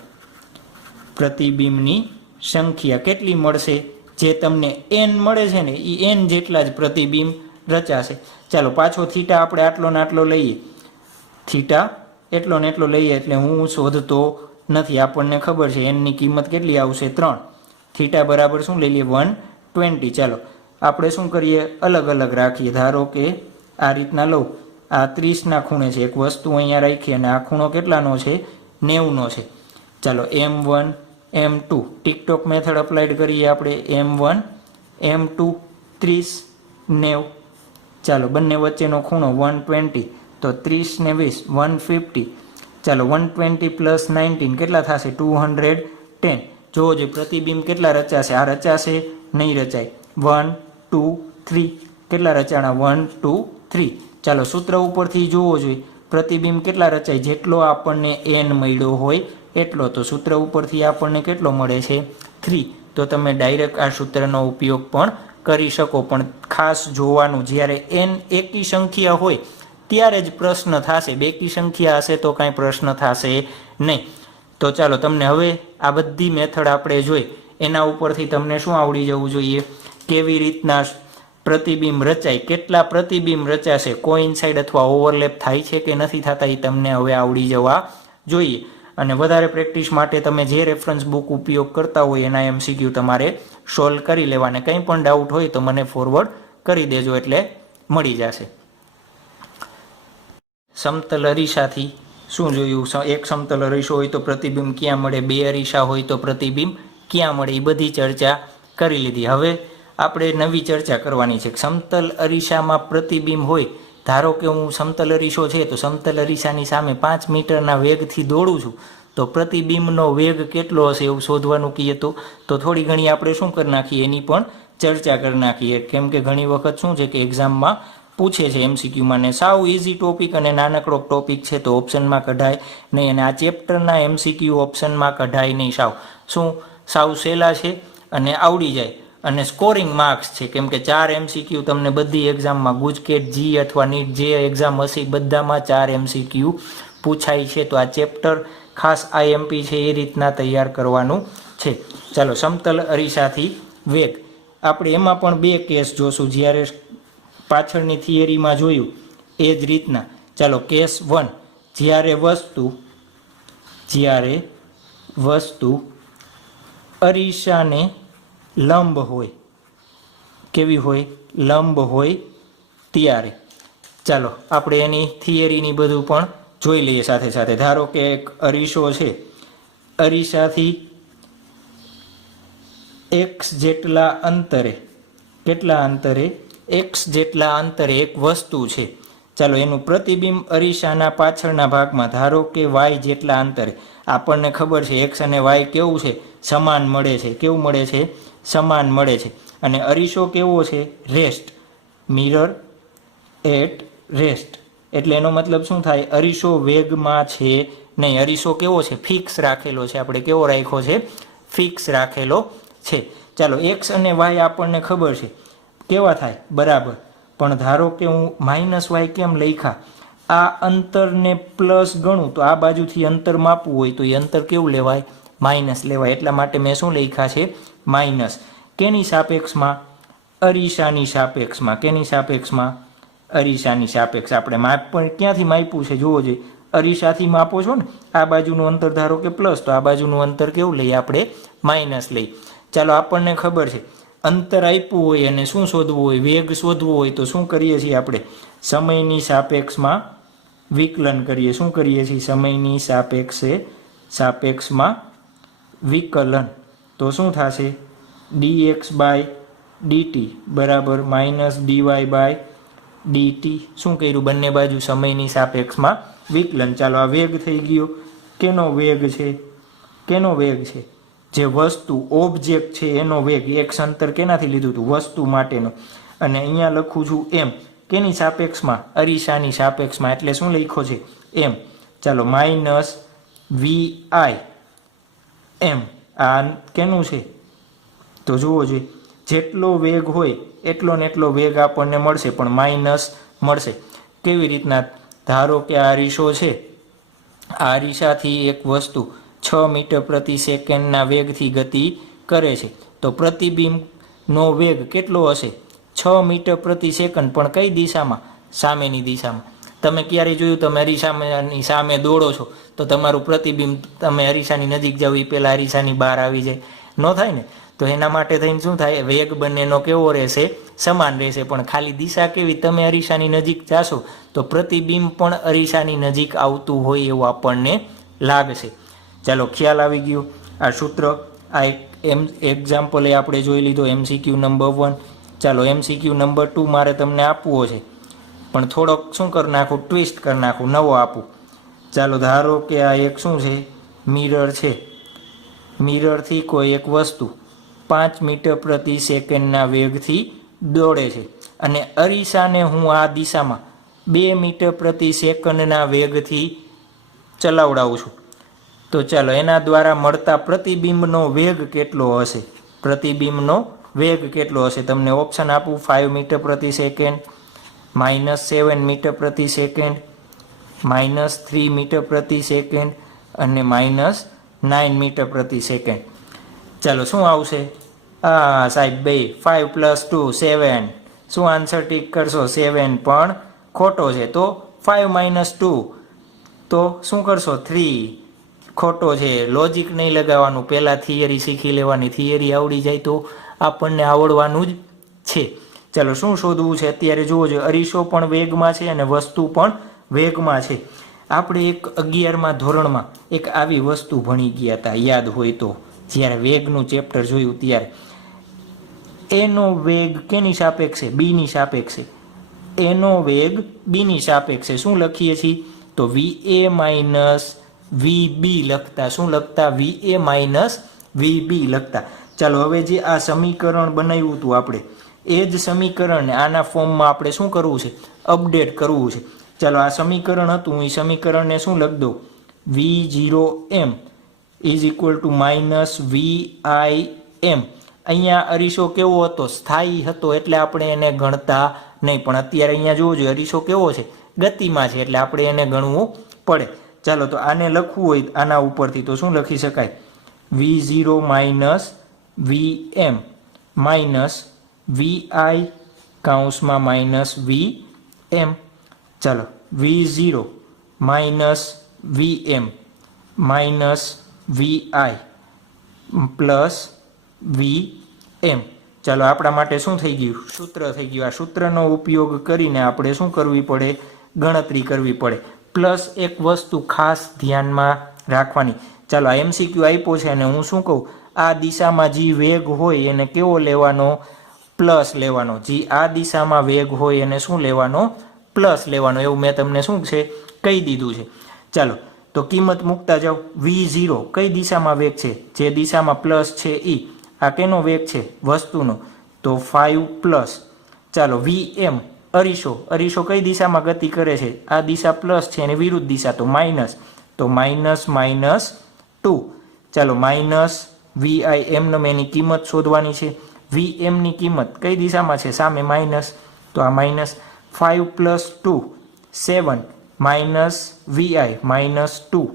કેટલી મળશે, જે તમને n મળે છે ને એ n જેટલા જ પ્રતિબિંબ રચાશે. ચાલો પાછો થીટા આપણે આટલો ને આટલો લઈએ, થીટા એટલો ને એટલો લઈએ એટલે હું શોધતો નથી, આપણને ખબર છે n ની કિંમત કેટલી આવશે, 3. થીટા બરાબર શું લઈ લઈએ, 120. ચાલો આપણે શું કરીએ, અલગ અલગ રાખીએ. ધારો કે આ રીતના લઉં, આ 30ના ખૂણે છે, એક વસ્તુ અહીંયા રાખીએ અને આ ખૂણો કેટલાનો છે, 90નો છે. ચાલો M1 M2 TikTok method applied કરીએ આપણે, M1 M2 30 90. ચાલો બંને વચ્ચેનો ખૂણો 120 તો 30 ને 20 150. ચાલો 120 + 19 કેટલા થશે, 210. જોવો જોઈએ પ્રતિબિંબ કેટલા રચાશે, આ રચાશે નહીં રચાય, 1 2 3 કેટલા રચાણા, 1 2 3. ચાલો સૂત્ર ઉપરથી જોવો જોઈએ પ્રતિબિંબ કેટલા રચાય, જેટલો આપણને n મળ્યો હોય એટલો. તો સૂત્ર ઉપરથી આપણને કેટલો મળે છે, 3. તો તમે ડાયરેક્ટ આ સૂત્રનો ઉપયોગ પણ કરી શકો, પણ ખાસ જોવાનું જ્યારે n એકી સંખ્યા હોય ત્યારે જ પ્રશ્ન થશે, બેકી સંખ્યા હશે તો કાંઈ પ્રશ્ન થશે નહીં. તો ચાલો તમને હવે આ બધી મેથડ આપણે જોઈ, એના ઉપરથી તમને શું આવડી જવું જોઈએ, કેવી રીતના પ્રતિબિંબ રચાય, કેટલા પ્રતિબિંબ રચાશે, કોઇન્સાઇડ અથવા ઓવરલેપ થાય છે કે નથી થતા એ તમને હવે આવડી જવા જોઈએ. અને વધારે પ્રેક્ટિસ માટે તમે જે રેફરન્સ બુક ઉપયોગ કરતા હોય એના MCQ તમારે સોલ્વ કરી લેવા, અને કંઈ પણ ડાઉટ હોય તો મને ફોરવર્ડ કરી દેજો એટલે મળી જશે. સમતલ અરીસાથી શું જોયું? એક સમતલ અરીસો હોય તો પ્રતિબિંબ ક્યાં મળે, બે અરીસા હોય તો પ્રતિબિંબ ક્યાં મળે, એ બધી ચર્ચા કરી લીધી. હવે આપણે નવી ચર્ચા કરવાની છે. સમતલ અરીસામાં પ્રતિબિંબ હોય, ધારો કે હું સમતલ અરીસો છે તો સમતલ અરીસાની સામે 5 મીટરના વેગથી દોડું છું, તો પ્રતિબિંબનો વેગ કેટલો હશે એવું શોધવાનું કહીએ તો થોડી ઘણી આપણે શું કરી નાખીએ, એની પણ ચર્ચા કરી નાખીએ. કેમ કે ઘણી વખત શું છે કે એક્ઝામમાં પૂછે છે MCQમાં, ને સાવ ઇઝી ટોપિક અને નાનકડો ટોપિક છે તો ઓપ્શનમાં કઢાય નહીં, અને આ ચેપ્ટરના MCQ ઓપ્શનમાં કઢાય નહીં. સાવ સહેલા છે અને આવડી જાય, અને સ્કોરિંગ માર્ક્સ છે. કેમ કે 4 MCQ તમને બધી એક્ઝામમાં, ગુજકેટ, જી અથવા નીટ જે એક્ઝામ હશે બધામાં 4 MCQ પૂછાય છે. તો આ ચેપ્ટર ખાસ IMP છે એ રીતના તૈયાર કરવાનું છે. ચાલો, સમતલ અરીસાથી વેગ, આપણે એમાં પણ 2 કેસ જોશું, જ્યારે પાછળની થિયરીમાં જોયું એ જ રીતના. ચાલો, કેસ 1, જ્યારે વસ્તુ અરીસાને લંબ હોય, કેવી હોય? લંબ હોય ત્યારે. ચાલો આપણે એની થિયરીની બધું પણ જોઈ લઈએ સાથે સાથે. ધારો કે એક અરીસો છે, અરીસાથી x જેટલા અંતરે, કેટલા અંતરે? x જેટલા અંતરે એક વસ્તુ છે. ચાલો, એનું પ્રતિબિંબ અરીસાના પાછળના ભાગમાં ધારો કે y જેટલા અંતરે. આપણને ખબર છે x અને y કેવું છે? સમાન મળે છે. કેવું મળે છે? સમાન મળે છે. અને અરીસો કેવો છે? Rest, mirror at rest. એટલે એનો મતલબ શું થાય? અરીસો વેગમાં છે નહીં. અરીસો કેવો છે? ફિક્સ રાખેલો છે. આપણે કેવો રાખ્યો છે? ફિક્સ રાખેલો છે. ચાલો, x અને y આપણને ખબર છે કેવા થાય? બરાબર. પણ ધારો કે હું -y કેમ લખ્યા? આ અંતરને પ્લસ ગણું તો આ બાજુથી અંતર માપવું હોય તો એ અંતર કેવું લેવાય? માઇનસ લેવાય. એટલા માટે મેં શું લખ્યા છે? માઇનસ. કેની સાપેક્ષમાં? અરીસાની સાપેક્ષમાં. કેની સાપેક્ષમાં? અરીસાની સાપેક્ષ. આપણે માપ પણ ક્યાંથી માપ્યું છે જુઓ જોઈએ. અરીસાથી માપો છો ને, આ બાજુનું અંતર ધારો કે પ્લસ, તો આ બાજુનું અંતર કેવું લઈએ આપણે? માઇનસ લઈ. ચાલો, આપણને ખબર છે અંતર આપ્યું હોય અને શું શોધવું હોય? વેગ શોધવો હોય તો શું કરીએ છીએ આપણે? સમયની સાપેક્ષમાં વિકલન કરીએ. શું કરીએ છીએ? સમયની સાપેક્ષમાં વિકલન. તો શું થશે? dx/dt બરાબર -dy/dt. શું કર્યું? બંને બાજુ સમયની સાપેક્ષમાં વિકલન. ચાલો, આ વેગ થઈ ગયો. કેનો વેગ છે? કેનો વેગ છે? જે વસ્તુ, ઓબ્જેક્ટ છે એનો વેગ. એક અંતર કેનાથી લીધું હતું? વસ્તુ માટેનો. અને અહીંયા લખું છું એમ. કેની સાપેક્ષમાં? અરીસાની સાપેક્ષમાં. એટલે શું લખ્યો છે? એમ. ચાલો, -vi એમ. આ કેનું છે? તો જુઓ જોઈએ, જેટલો વેગ હોય એટલો ને એટલો વેગ આપણને મળશે, પણ માઇનસ મળશે. કેવી રીતના? ધારો કે આ અરીસો છે, આ અરીસાથી એક વસ્તુ 6 મીટર પ્રતિ સેકન્ડના વેગથી ગતિ કરે છે, તો પ્રતિબિંબનો વેગ કેટલો હશે? 6 મીટર પ્રતિ સેકન્ડ. પણ કઈ દિશામાં? સામેની દિશામાં. તમે ક્યારે જોયું તમે અરીસાની સામે દોડો છો તો તમારું પ્રતિબિંબ, તમે અરીસાની નજીક જાવ એ પહેલાં અરીસાની બહાર આવી જાય? ન થાય ને. તો એના માટે થઈને શું થાય? વેગ બંનેનો કેવો રહેશે? સમાન રહેશે. પણ ખાલી દિશા કેવી? તમે અરીસાની નજીક જાશો તો પ્રતિબિંબ પણ અરીસાની નજીક આવતું હોય એવું આપણને લાગશે. ચાલો, ખ્યાલ આવી ગયો. આ સૂત્ર, આ એક એક્ઝામ્પલ એ આપણે જોઈ લીધો, MCQ નંબર 1. ચાલો, MCQ નંબર 2 મારે તમને આપવો છે, પણ થોડોક શું કરી નાખું? ટ્વિસ્ટ કરી નાખું, નવો આપું. ચાલો, ધારો કે આ એક શું છે? મિરર છે. મિરરથી કોઈ એક વસ્તુ 5 મીટર પ્રતિ સેકન્ડના વેગથી દોડે છે, અને અરીસાને હું આ દિશામાં 2 મીટર પ્રતિ સેકન્ડના વેગથી ચલાવડાવું છું. તો ચાલો, એના દ્વારા મળતા પ્રતિબિંબનો વેગ કેટલો હશે? પ્રતિબિંબનો વેગ કેટલો હશે? તમને ઓપ્શન આપું: 5 મીટર પ્રતિ સેકન્ડ, -7 મીટર પ્રતિ સેકન્ડ, -3 મીટર પ્રતિ સેકન્ડ અને -9 મીટર પ્રતિ સેકન્ડ. ચાલો, શું આવશે? સાહેબ 5 + 2 7. શું આન્સર ટીક કરશો? 7 પણ ખોટો છે. તો 5 - 2 તો શું કરશો? 3. ખોટો છે, લોજિક નહીં લગાવવાનું, પહેલાં થિયરી શીખી લેવાની, થિયરી આવડી જાય તો આપણને આવડવાનું જ છે. ચાલો શું શોધવું છે અત્યારે જુઓ છો, અરીસો પણ વેગમાં છે અને વસ્તુ પણ વેગમાં છે. આપણે એક 11મા ધોરણમાં એક આવી વસ્તુ ભણી ગયા હતા, યાદ હોય તો, જ્યારે વેગનું ચેપ્ટર જોયું ત્યારે. એનો વેગ કેની સાપેક્ષે? બીની સાપેક્ષે. એનો વેગ બીની સાપેક્ષે શું લખીએ છીએ? તો VA માઇનસ VB લખતા. શું લખતા? VA માઇનસ VB લખતા. ચાલો હવે જે આ સમીકરણ બનાવ્યું હતું આપણે, એ જ સમીકરણને આના ફોર્મમાં આપણે શું કરવું છે? અપડેટ કરવું છે. ચાલો આ સમીકરણ હતું, એ સમીકરણને શું લખ દો? V0m is equal to minus VIm. અહીંયા અરીસો કેવો હતો? સ્થાયી હતો, એટલે આપણે એને ગણતા નહીં. પણ અત્યારે અહીંયા જોવો અરીસો કેવો છે? ગતિમાં છે, એટલે આપણે એને ગણવું પડે. ચાલો તો આને લખવું હોય આના ઉપરથી તો શું લખી શકાય? V0 minus Vm minus Vi કૌંસમાં માઇનસ Vm. ચાલો V0 minus Vm minus Vi plus Vm. ચાલો આપણા માટે શું થઈ ગયું? સૂત્ર થઈ ગયું. આ સૂત્રનો ઉપયોગ કરીને આપણે શું કરવી પડે? ગણતરી કરવી પડે. પ્લસ એક વસ્તુ ખાસ ધ્યાનમાં રાખવાની. ચાલો આ MCQ આપ્યો છે અને હું શું કહું? આ દિશામાં જે વેગ હોય એને કેવો લેવાનો? પ્લસ લેવાનો. જે આ દિશામાં વેગ હોય એને શું લેવાનો? પ્લસ લેવાનો. એવું મેં તમને શું છે કહી દીધું છે. ચાલો તો કિંમત મૂકતા જાઓ. V0 કઈ દિશામાં વેગ છે? જે દિશામાં પ્લસ છે એ. આ કેનો વેગ છે? વસ્તુનો. તો 5 પ્લસ. ચાલો Vm અરીસો કઈ દિશામાં ગતિ કરે છે? આ દિશા પ્લસ છે અને વિરુદ્ધ દિશા તો માઇનસ. તો માઇનસ માઇનસ 2. ચાલો માઇનસ Vim એની કિંમત શોધવાની છે. Vm ની કિંમત કઈ દિશામાં છે? સામે માઇનસ. તો આ minus 5 plus 2 7 minus Vi minus 2.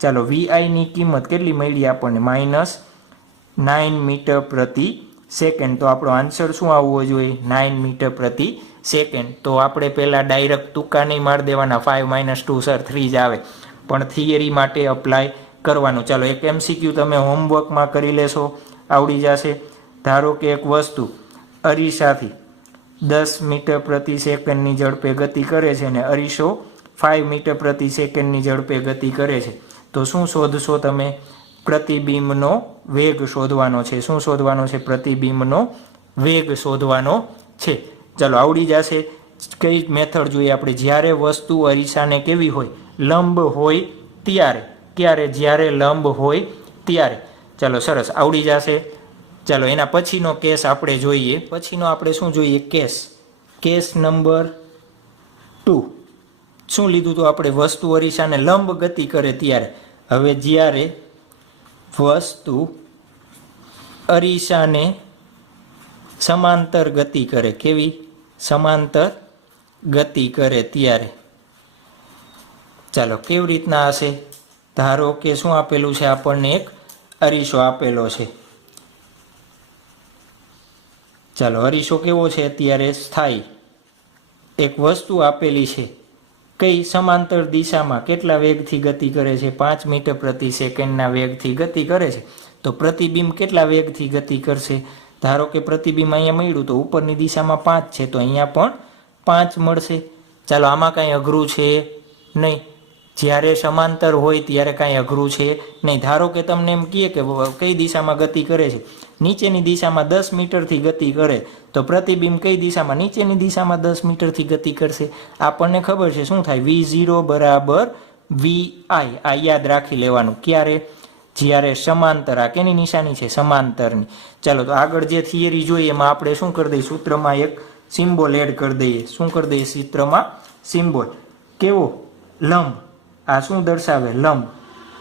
ચાલો Vi ની કિંમત કેટલી મળી આપણને? માઇનસ 9 મીટર પ્રતિ સેકન્ડ. તો આપણો આન્સર શું આવવો જોઈએ? 9 મીટર પ્રતિ સેકન્ડ. તો આપણે પહેલાં ડાયરેક્ટ તુક્કા નહીં મારી દેવાના, 5 માઇનસ 2 સર 3 જ આવે, પણ થિયરી માટે અપ્લાય કરવાનું. ચાલો એક MCQ તમે હોમવર્કમાં કરી લેશો, આવડી જશે. ધારો કે એક વસ્તુ અરીસાથી 10 મીટર પ્રતિ સેકન્ડની ઝડપે ગતિ કરે છે અને અરીસો 5 મીટર પ્રતિ સેકન્ડની ઝડપે ગતિ કરે છે. તો શું શોધશો તમે? પ્રતિબિંબનો વેગ શોધવાનો છે. શું શોધવાનો છે? પ્રતિબિંબનો વેગ શોધવાનો છે. ચાલો આવડી જશે. કઈ મેથડ જોઈએ આપણે? જ્યારે વસ્તુ અરીસાને કેવી હોય? લંબ હોય ત્યારે. ક્યારે? જ્યારે લંબ હોય ત્યારે. ચાલો સરસ, આવડી જશે. ચાલો એના પછીનો કેસ આપણે જોઈએ. પછીનો આપણે શું જોઈએ? Case number 2. શું લીધું તો આપણે? વસ્તુ અરીસાને લંબ ગતિ કરે ત્યારે. હવે જ્યારે વસ્તુ અરીસાને સમાંતર ગતિ કરે, કેવી? સમાંતર ગતિ કરે ત્યારે. ચાલો કેવી રીતના હશે? ધારો કે શું આપેલું છે આપણને? એક અરીસો આપેલો છે. ચાલો અરીસો કેવો છે અત્યારે? સ્થાયી. એક વસ્તુ આપેલી છે, કઈ? સમાંતર દિશામાં. કેટલા વેગથી ગતિ કરે છે? 5 મીટર પ્રતિ સેકન્ડના વેગથી ગતિ કરે છે. તો પ્રતિબિંબ કેટલા વેગથી ગતિ કરશે? ધારો કે પ્રતિબિંબ અહીંયા મળ્યું તો ઉપરની દિશામાં 5 છે, તો અહીંયા પણ 5 મળશે. ચાલો આમાં કાંઈ અઘરું છે નહીં. જ્યારે સમાંતર હોય ત્યારે કાંઈ અઘરું છે નહીં. ધારો કે તમને એમ કહે કે કઈ દિશામાં ગતિ કરે છે? નીચેની દિશામાં 10 મીટરથી ગતિ કરે, તો પ્રતિબિંબ કઈ દિશામાં? નીચેની દિશામાં 10 મીટરથી ગતિ કરશે. આપણને ખબર છે શું થાય? V0 બરાબર Vi. આ યાદ રાખી લેવાનું. ક્યારે? જ્યારે સમાંતર. આ કેની નિશાની છે? સમાંતરની. ચાલો તો આગળ જે થિયરી જોઈએ એમાં આપણે શું કરી દઈએ? સૂત્રમાં એક સિમ્બોલ એડ કરી દઈએ. શું કરી દઈએ? સૂત્રમાં સિમ્બોલ. કેવો? લંબ. આ શું દર્શાવે? લંબ.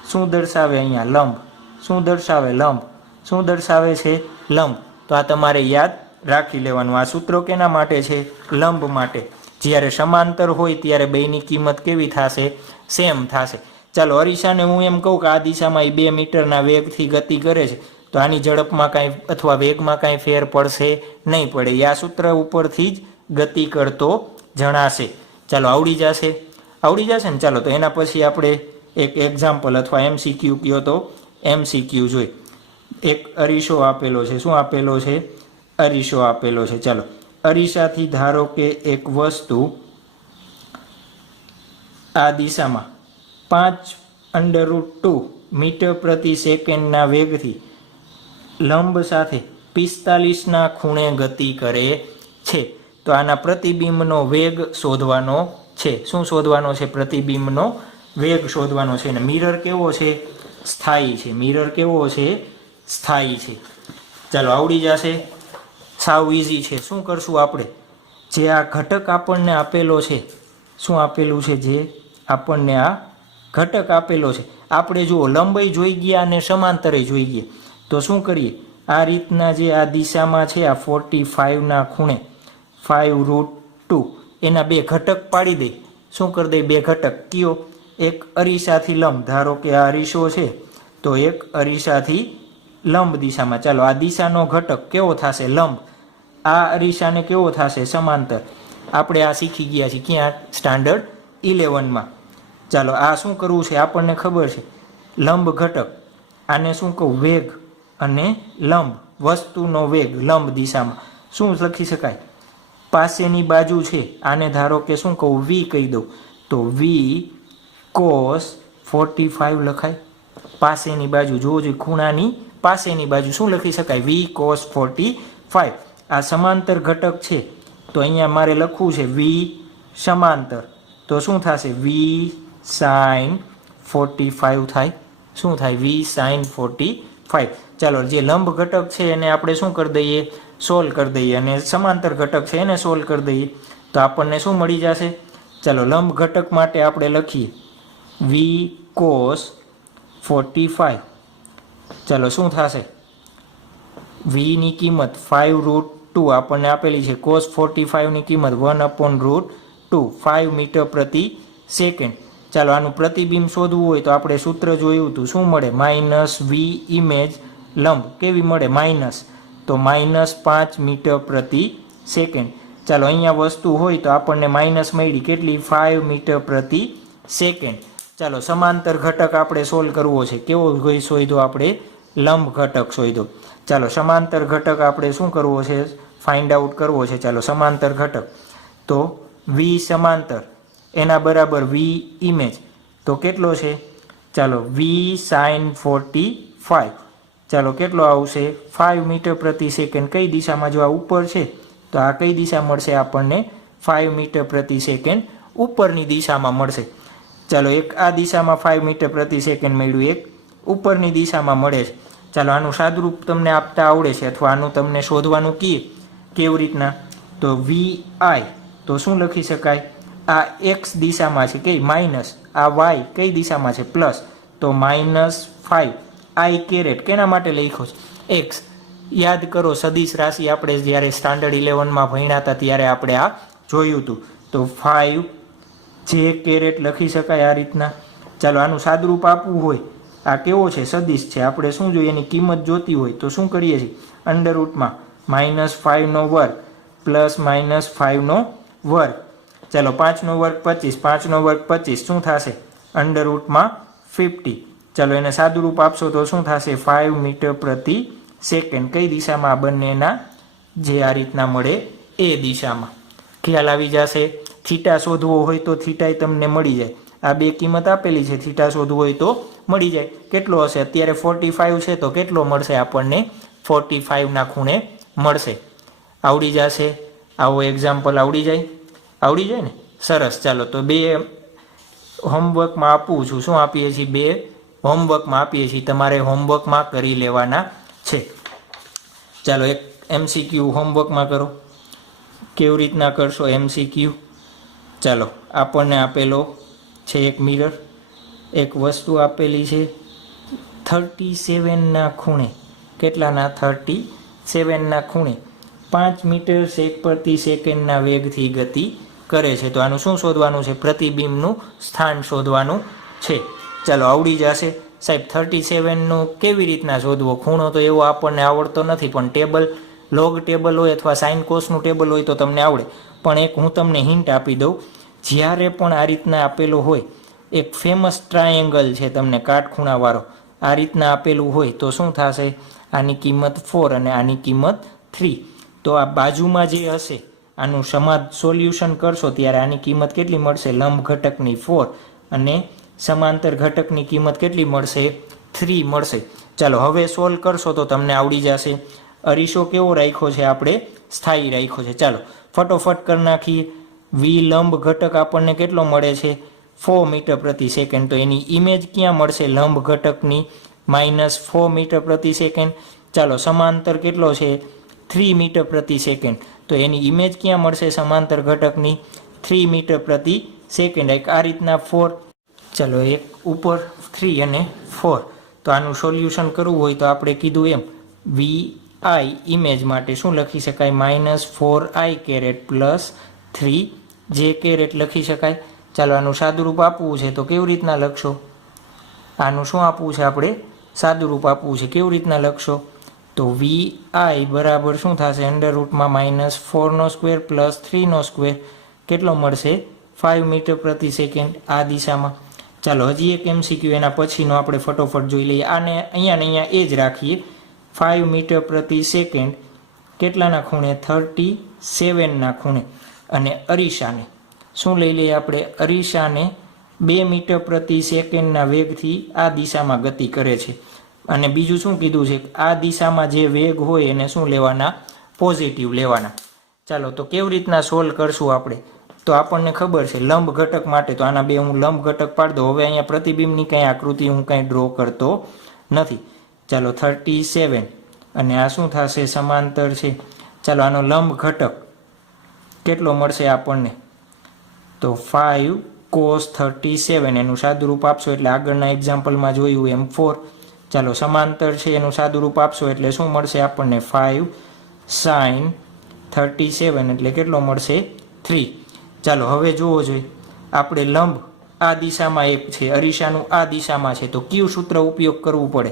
શું દર્શાવે અહીંયા? લંબ. શું દર્શાવે? લંબ. શું દર્શાવે છે? લંબ. તો આ તમારે યાદ રાખી લેવાનું. આ સૂત્રો કેના માટે છે? લંબ માટે. જ્યારે સમાંતર હોય ત્યારે બેની કિંમત કેવી થશે? સેમ થશે. ચાલો અરીસાને હું એમ કહું કે આ દિશામાં એ 2 મીટરના વેગથી ગતિ કરે છે, તો આની ઝડપમાં કાંઈ અથવા વેગમાં કાંઈ ફેર પડશે નહીં પડે. આ સૂત્ર ઉપરથી જ ગતિ કરતો જણાશે. ચાલો આવડી જશે. આવડી જશે ને? ચાલો તો એના પછી આપણે એક એક્ઝામ્પલ અથવા MCQ કયો તો MCQ જોઈ. એક અરીસો આપેલો છે. શું આપેલો છે? અરીસો આપેલો છે. ચાલો, અરીસાથી ધારો કે એક વસ્તુ આ દિશામાં 5√2 મીટર પ્રતિ સેકન્ડના વેગથી લંબ સાથે 45ના ખૂણે ગતિ કરે છે. તો આના પ્રતિબિંબનો વેગ શોધવાનો છે. શું શોધવાનો છે? પ્રતિબિંબનો વેગ શોધવાનો છે. અને મિરર કેવો છે? સ્થાયી છે. મિરર કેવો છે? સ્થાયી છે. ચાલો, આવડી જશે. સાવ ઇઝી છે. શું કરશું આપણે? જે આ ઘટક આપણને આપેલો છે, શું આપેલું છે? જે આપણને આ ઘટક આપેલો છે, આપણે જુઓ લંબાઈ જોઈ ગયા અને સમાંતરે જોઈ ગયા. તો શું કરીએ? આ રીતના જે આ દિશામાં છે, આ 45ના ખૂણે 5√2 એના બે ઘટક પાડી દઈ. શું કરી દઈ? બે ઘટક કયો? એક અરીસાથી લંબ. ધારો કે આ અરીસો છે, તો એક અરીસાથી લંબ દિશામાં. ચાલો, આ દિશાનો ઘટક કેવો થશે? લંબ. આ અરીસાને કેવો થશે? સમાંતર. આપણે આ શીખી ગયા છીએ. ક્યાં? સ્ટાન્ડર્ડ 11માં. ચાલો, આ શું કરવું છે? આપણને ખબર છે. લંબ ઘટક, આને શું કહું? વેગ. અને લંબ, વસ્તુનો વેગ લંબ દિશામાં. શું લખી શકાય? પાસેની બાજુ છે, આને ધારો કે શું કહું? V કહી દઉં. તો V cos 45 લખાય. પાસેની બાજુ જોવો જોઈએ, ખૂણાની પાસેની બાજુ શું લખી શકાય? V cos 45. આ સમાંતર ઘટક છે, તો અહીંયા મારે લખવું છે V સમાંતર. તો શું થશે? V sin 45 થાય. શું થાય? V sin 45. ચાલો, જે લંબ ઘટક છે એને આપણે શું કરી દઈએ? સોલ્વ કરી દઈએ. અને સમાંતર ઘટક છે એને સોલ્વ કરી દઈએ. તો આપણને શું મળી જશે? ચાલો, લંબ ઘટક માટે આપણે લખીએ V cos 45. ચાલો, શું થશે? V ની કિંમત 5√2 આપણને આપેલી છે. cos 45 ની કિંમત 1/√2 5 મીટર પ્રતિ સેકન્ડ. ચાલો, આનું પ્રતિબિંબ શોધવું હોય તો આપણે સૂત્ર જોયું હતું. શું મળે? -V ઇમેજ લંબ. કેવી મળે? માઇનસ. તો -5 મીટર પ્રતિ સેકન્ડ. ચાલો, અહીંયા વસ્તુ હોય તો આપણને માઇનસ મળી. કેટલી? 5 મીટર પ્રતિ સેકન્ડ. ચાલો, સમાંતર ઘટક આપણે સોલ્વ કરવો છે. કેવો શોધ્યો આપણે? લંબ ઘટક શોધ્યો. ચાલો, સમાંતર ઘટક આપણે શું કરવો છે? ફાઇન્ડ આઉટ કરવો છે. ચાલો, સમાંતર ઘટક. તો V સમાંતર એના બરાબર V ઇમેજ. તો કેટલો છે? ચાલો, V sin 45. ચાલો, કેટલો આવશે? 5 મીટર પ્રતિ સેકન્ડ. કઈ દિશામાં? જો આ ઉપર છે, તો આ કઈ દિશા મળશે આપણને? 5 મીટર પ્રતિ સેકન્ડ ઉપરની દિશામાં મળશે. ચાલો, એક આ દિશામાં 5 મીટર પ્રતિ સેકન્ડ મળ્યું, એક ઉપરની દિશામાં મળે છે. ચાલો, આનું સાદુરૂપ તમને આપતા આવડે છે, અથવા આનું તમને શોધવાનું કીએ કેવી રીતના? તો VI. તો શું લખી શકાય? આ x દિશામાં છે, કઈ? માઇનસ. આ y કઈ દિશામાં છે? પ્લસ. તો -5 I કેરેટ કેના માટે લખ્યો છે? x. યાદ કરો, સદિશ રાશિ આપણે જ્યારે સ્ટાન્ડર્ડ 11માં ભણ્યા હતા ત્યારે આપણે આ જોયું હતું. તો 5 j કેરેટ લખી શકાય આ રીતના. ચાલો, આનું સાદુરૂપ આપવું હોય, આ કેવો છે? સદિશ છે. આપણે શું જોઈએ? એની કિંમત જોતી હોય તો શું કરીએ છીએ? અંડરરૂટમાં -5 વર્ગ પ્લસ -5 વર્ગ. ચાલો, 5 વર્ગ 25, 5 વર્ગ 25. શું થશે? અંડરરૂટમાં 50. ચાલો, એને સાદુરૂપ આપશો તો શું થશે? 5 મીટર પ્રતિ સેકન્ડ. કઈ દિશામાં? આ બંનેના જે આ રીતના મળે એ દિશામાં. ખ્યાલ આવી જશે. થીટા શોધવો હોય તો થીટા તમને મળી જાય. આ બે કિંમત આપેલી છે. થીટા શોધવું હોય તો મળી જાય. કેટલો હશે? અત્યારે 45 છે, તો કેટલો મળશે આપણને? 45ના ખૂણે મળશે. આવડી જશે. આવો એક્ઝામ્પલ આવડી જાય? આવડી જાય ને? સરસ. ચાલો, તો બે હોમવર્કમાં આપું છું. શું આપીએ છીએ? બે હોમવર્કમાં આપીએ છીએ. તમારે હોમવર્કમાં કરી લેવાના છે. ચાલો, એક MCQ હોમવર્કમાં કરો. કેવી રીતના કરશો MCQ? ચાલો, આપણને આપેલો છે એક મિરર, એક વસ્તુ આપેલી છે 37ના ખૂણે. કેટલાના? 37ના ખૂણે 5 મીટર પ્રતિ સેકન્ડના વેગથી ગતિ કરે છે. તો આનું શું શોધવાનું છે? પ્રતિબિંબનું સ્થાન શોધવાનું છે. ચાલો, આવડી જશે. સાહેબ, 37નું કેવી રીતના શોધવો? ખૂણો તો એવો આપણને આવડતો નથી, પણ ટેબલ, લોગ ટેબલ હોય અથવા સાઇન કોસનું ટેબલ હોય તો તમને આવડે. પણ એક હું તમને હિન્ટ આપી દઉં. જ્યારે પણ આ રીતના આપેલો હોય એક ફેમસ ટ્રાયેંગલ છે તમને કાટખૂણાવાળો આ રીતના આપેલું હોય તો શું થશે, આની કિંમત 4 અને આની કિંમત 3. તો આ બાજુમાં જે હશે આનું સોલ્યુશન કરશો ત્યારે આની કિંમત કેટલી મળશે, લંબ ઘટકની 4 અને સમાંતર ઘટકની કિંમત કેટલી મળશે, 3 મળશે. ચાલો હવે સોલ્વ કરશો તો તમને આવડી જશે. અરીસો કેવો રાખ્યો છે આપણે, સ્થાયી રાખ્યો છે. ચાલો ફટોફટ કરી નાખીએ. વી લંબ ઘટક આપણને કેટલો મળે છે, 4 મીટર પ્રતિ સેકન્ડ. તો એની ઇમેજ ક્યાં મળશે લંબ ઘટકની, -4 મીટર પ્રતિ સેકન્ડ. ચાલો સમાંતર કેટલો છે, 3 મીટર પ્રતિ સેકન્ડ. તો એની ઇમેજ ક્યાં મળશે સમાંતર ઘટકની, 3 મીટર પ્રતિ સેકન્ડ. એક આ રીતના 4. ચાલો એક ઉપર 3 અને 4. તો આનું સોલ્યુશન કરવું હોય તો આપણે કીધું એમ વી આઈ ઇમેજ માટે શું લખી શકાય, -4i caret plus 3j caret લખી શકાય. ચાલો આનું સાદુરૂપ આપવું છે તો કેવી રીતના લખશો, આનું શું આપવું છે આપણે, સાદુરૂપ આપવું છે. કેવી રીતના લખશો, તો વી આઈ બરાબર શું થશે, √-4² પ્લસ 3² કેટલો મળશે, 5 મીટર પ્રતિ સેકન્ડ આ દિશામાં. ચાલો હજી એક MCQ એના પછીનો આપણે ફટોફટ જોઈ લઈએ. આને અહીંયા એ જ રાખીએ. 5 મીટર પ્રતિ સેકન્ડ કેટલાના ખૂણે, 37ના ખૂણે. અને અરીસાને શું લઈ લઈએ આપણે, અરીસાને 2 મીટર પ્રતિ સેકન્ડના વેગથી આ દિશામાં ગતિ કરે છે. અને બીજું શું કીધું છે, આ દિશામાં જે વેગ હોય એને શું લેવાના, પોઝિટિવ લેવાના. ચાલો તો કેવી રીતના સોલ્વ કરશું આપણે, તો આપણને ખબર છે લંબ ઘટક માટે તો આના બે હું લંબ ઘટક પાડી દઉં. હવે અહીંયા પ્રતિબિંબની કંઈ આકૃતિ હું કંઈ ડ્રો કરતો નથી. ચાલો 37 અને આ શું થશે, સમાંતર છે. ચાલો આનો લંબ ઘટક કેટલો મળશે આપણને, તો 5 cos 37 એનું સાદુરૂપ આપશો એટલે આગળના એક્ઝામ્પલમાં જોયું એમ 4. ચાલો સમાંતર છે એનું સાદુરૂપ આપશો એટલે શું મળશે આપણને, 5 sin 37 એટલે કેટલો મળશે, 3. ચાલો હવે જોવો જોઈએ આપણે લંબ આ દિશામાં એક છે, અરીસાનું આ દિશામાં છે. તો કયું સૂત્ર ઉપયોગ કરવું પડે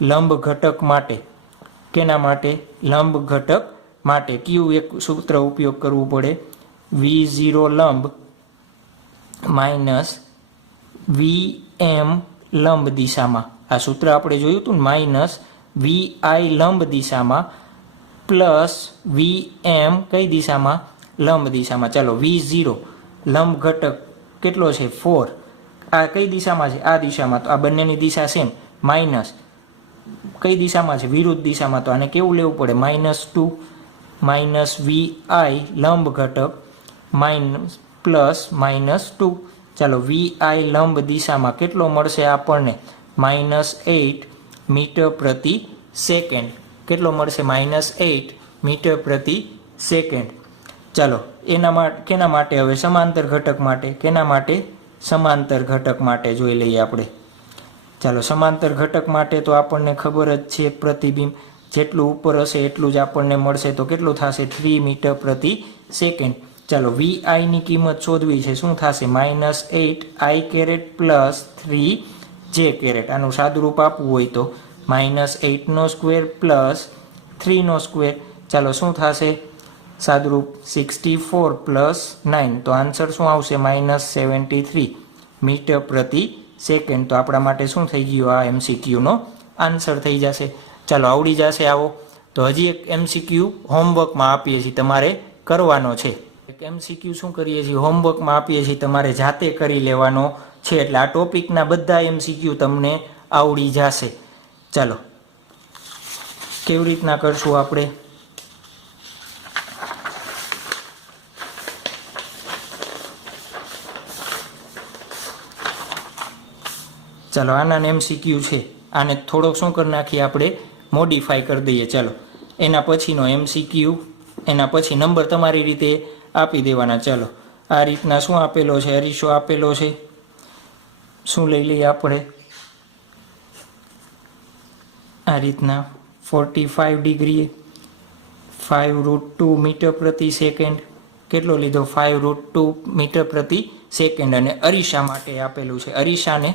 લંબ ઘટક માટે, કેના માટે, લંબ ઘટક માટે કયું એક સૂત્ર ઉપયોગ કરવું પડે, V0 લંબ માઇનસ VM લંબ દિશામાં. આ સૂત્ર આપણે જોયું હતું ને, -VI લંબ દિશામાં પ્લસ VM કઈ દિશામાં, લંબ દિશામાં. ચાલો V0 લંબ ઘટક કેટલો છે, 4. આ કઈ દિશામાં છે, આ દિશામાં. તો આ બંનેની દિશા સેમ. માઇનસ કઈ દિશામાં છે, વિરુદ્ધ દિશામાં. તો આને કેવું લેવું પડે, -2 -VI લંબ ઘટક પ્લસ -2. ચાલો VI લંબ દિશામાં કેટલો મળશે આપણને, -8 મીટર પ્રતિ સેકન્ડ. કેટલો મળશે, -8 મીટર પ્રતિ સેકન્ડ. ચાલો કેના માટે હવે, સમાંતર ઘટક માટે. કેના માટે, સમાંતર ઘટક માટે જોઈ લઈએ આપણે. ચાલો સમાંતર ઘટક માટે તો આપણને ખબર જ છે પ્રતિબિંબ જેટલું ઉપર હશે એટલું જ આપણને મળશે. તો કેટલું થશે, 3 મીટર પ્રતિ સેકન્ડ. ચાલો VI ની કિંમત શોધવી છે, શું થશે, -8i caret plus 3j caret. આનું સાદુરૂપ આપવું હોય તો -8² પ્લસ 3². ચાલો શું થશે, સાદુરૂપ 64 પ્લસ 9. તો આન્સર શું આવશે, -73 મીટર પ્રતિ સેકન્ડ. તો આપણા માટે શું થઈ ગયું, આ MCQનો આન્સર થઈ જશે. ચાલો આવડી જશે આવો. તો હજી એક MCQ હોમવર્કમાં આપીએ છીએ, તમારે કરવાનો છે. એક MCQ શું કરીએ છીએ, હોમવર્કમાં આપીએ છીએ, તમારે જાતે કરી લેવાનો છે. એટલે આ ટોપિકના બધા MCQ તમને આવડી જશે. ચાલો કેવી રીતના કરશું આપણે, ચાલો આના MCQ છે, આને થોડોક શું કરી નાખીએ આપણે, મોડિફાઈ કરી દઈએ. ચાલો એના પછીનો MCQ, એના પછી નંબર તમારી રીતે આપી દેવાના. ચાલો આ રીતના શું આપેલો છે, અરીસો આપેલો છે. શું લઈ લઈએ આપણે, આ રીતના 45 ડિગ્રી 5√2 મીટર પ્રતિ સેકન્ડ. કેટલો લીધો, 5√2 મીટર પ્રતિ સેકન્ડ. અને અરીસા માટે આપેલું છે, અરીસાને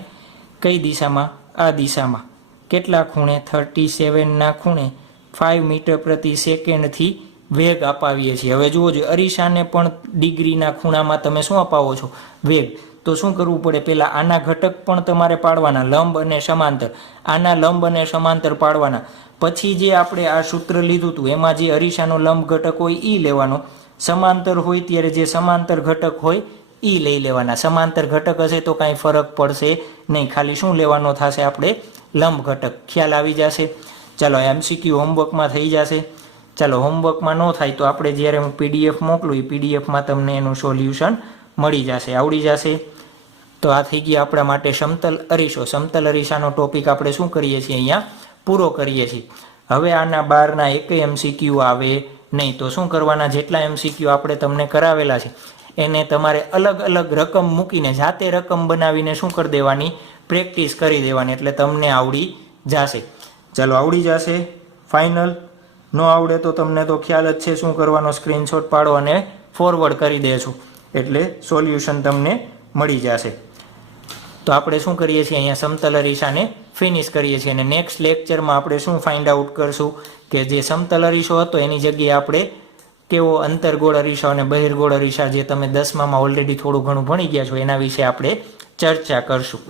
કઈ દિશામાં, આ દિશામાં. કેટલા ખૂણે, 37ના ખૂણે 5 મીટર પ્રતિ સેકન્ડથી વેગ અપાવીએ છીએ. હવે જુઓ જોઈએ, અરીસાને પણ ડિગ્રીના ખૂણામાં તમે શું અપાવો છો, વેગ. તો શું કરવું પડે, પહેલાં આના ઘટક પણ તમારે પાડવાના, લંબ અને સમાંતર. આના લંબ અને સમાંતર પાડવાના. પછી જે આપણે આ સૂત્ર લીધું હતું એમાં જે અરીસાનો લંબ ઘટક હોય એ લેવાનો, સમાંતર હોય ત્યારે જે સમાંતર ઘટક હોય એ લઈ લેવાના. સમાંતર ઘટક હશે તો કાંઈ ફરક પડશે નહીં, ખાલી શું લેવાનો થશે આપણે, લંબ ઘટક. ખ્યાલ આવી જશે. ચાલો MCQ હોમવર્કમાં થઈ જશે. ચાલો હોમવર્કમાં ન થાય તો આપણે જ્યારે હું PDF મોકલું એ PDFમાં તમને એનું સોલ્યુશન મળી જશે, આવડી જશે. તો આ થઈ ગયા આપણા માટે સમતલ અરીસો. સમતલ અરીસાનો ટોપિક આપણે શું કરીએ છીએ, અહીંયા પૂરો કરીએ છીએ. હવે આના બહારના એકેય MCQ આવે નહીં. તો શું કરવાના, જેટલા MCQ આપણે તમને કરાવેલા છે એને તમારે અલગ અલગ રકમ મૂકીને જાતે રકમ બનાવીને શું કરી દેવાની, પ્રેક્ટિસ કરી દેવાની, એટલે તમને આવડી જશે. ચાલો આવડી જશે ફાઇનલ. ન આવડે તો તમને તો ખ્યાલ જ છે શું કરવાનો, સ્ક્રીનશોટ પાડો અને ફોરવર્ડ કરી દેશું એટલે સોલ્યુશન તમને મળી જશે. તો આપણે શું કરીએ છીએ, અહીંયા સમતલ અરીસાને ફિનિશ કરીએ છીએ અને નેક્સ્ટ લેક્ચરમાં આપણે શું ફાઇન્ડ આઉટ કરશું કે જે સમતલ અરીસો હતો એની જગ્યાએ આપણે કેવો અંતરગોળ અરીસો અને બહિર્ગોળ અરીસા, જે તમે 10મામાં ઓલરેડી થોડું ઘણું ભણી ગયા છો, એના વિશે આપણે ચર્ચા કરશું.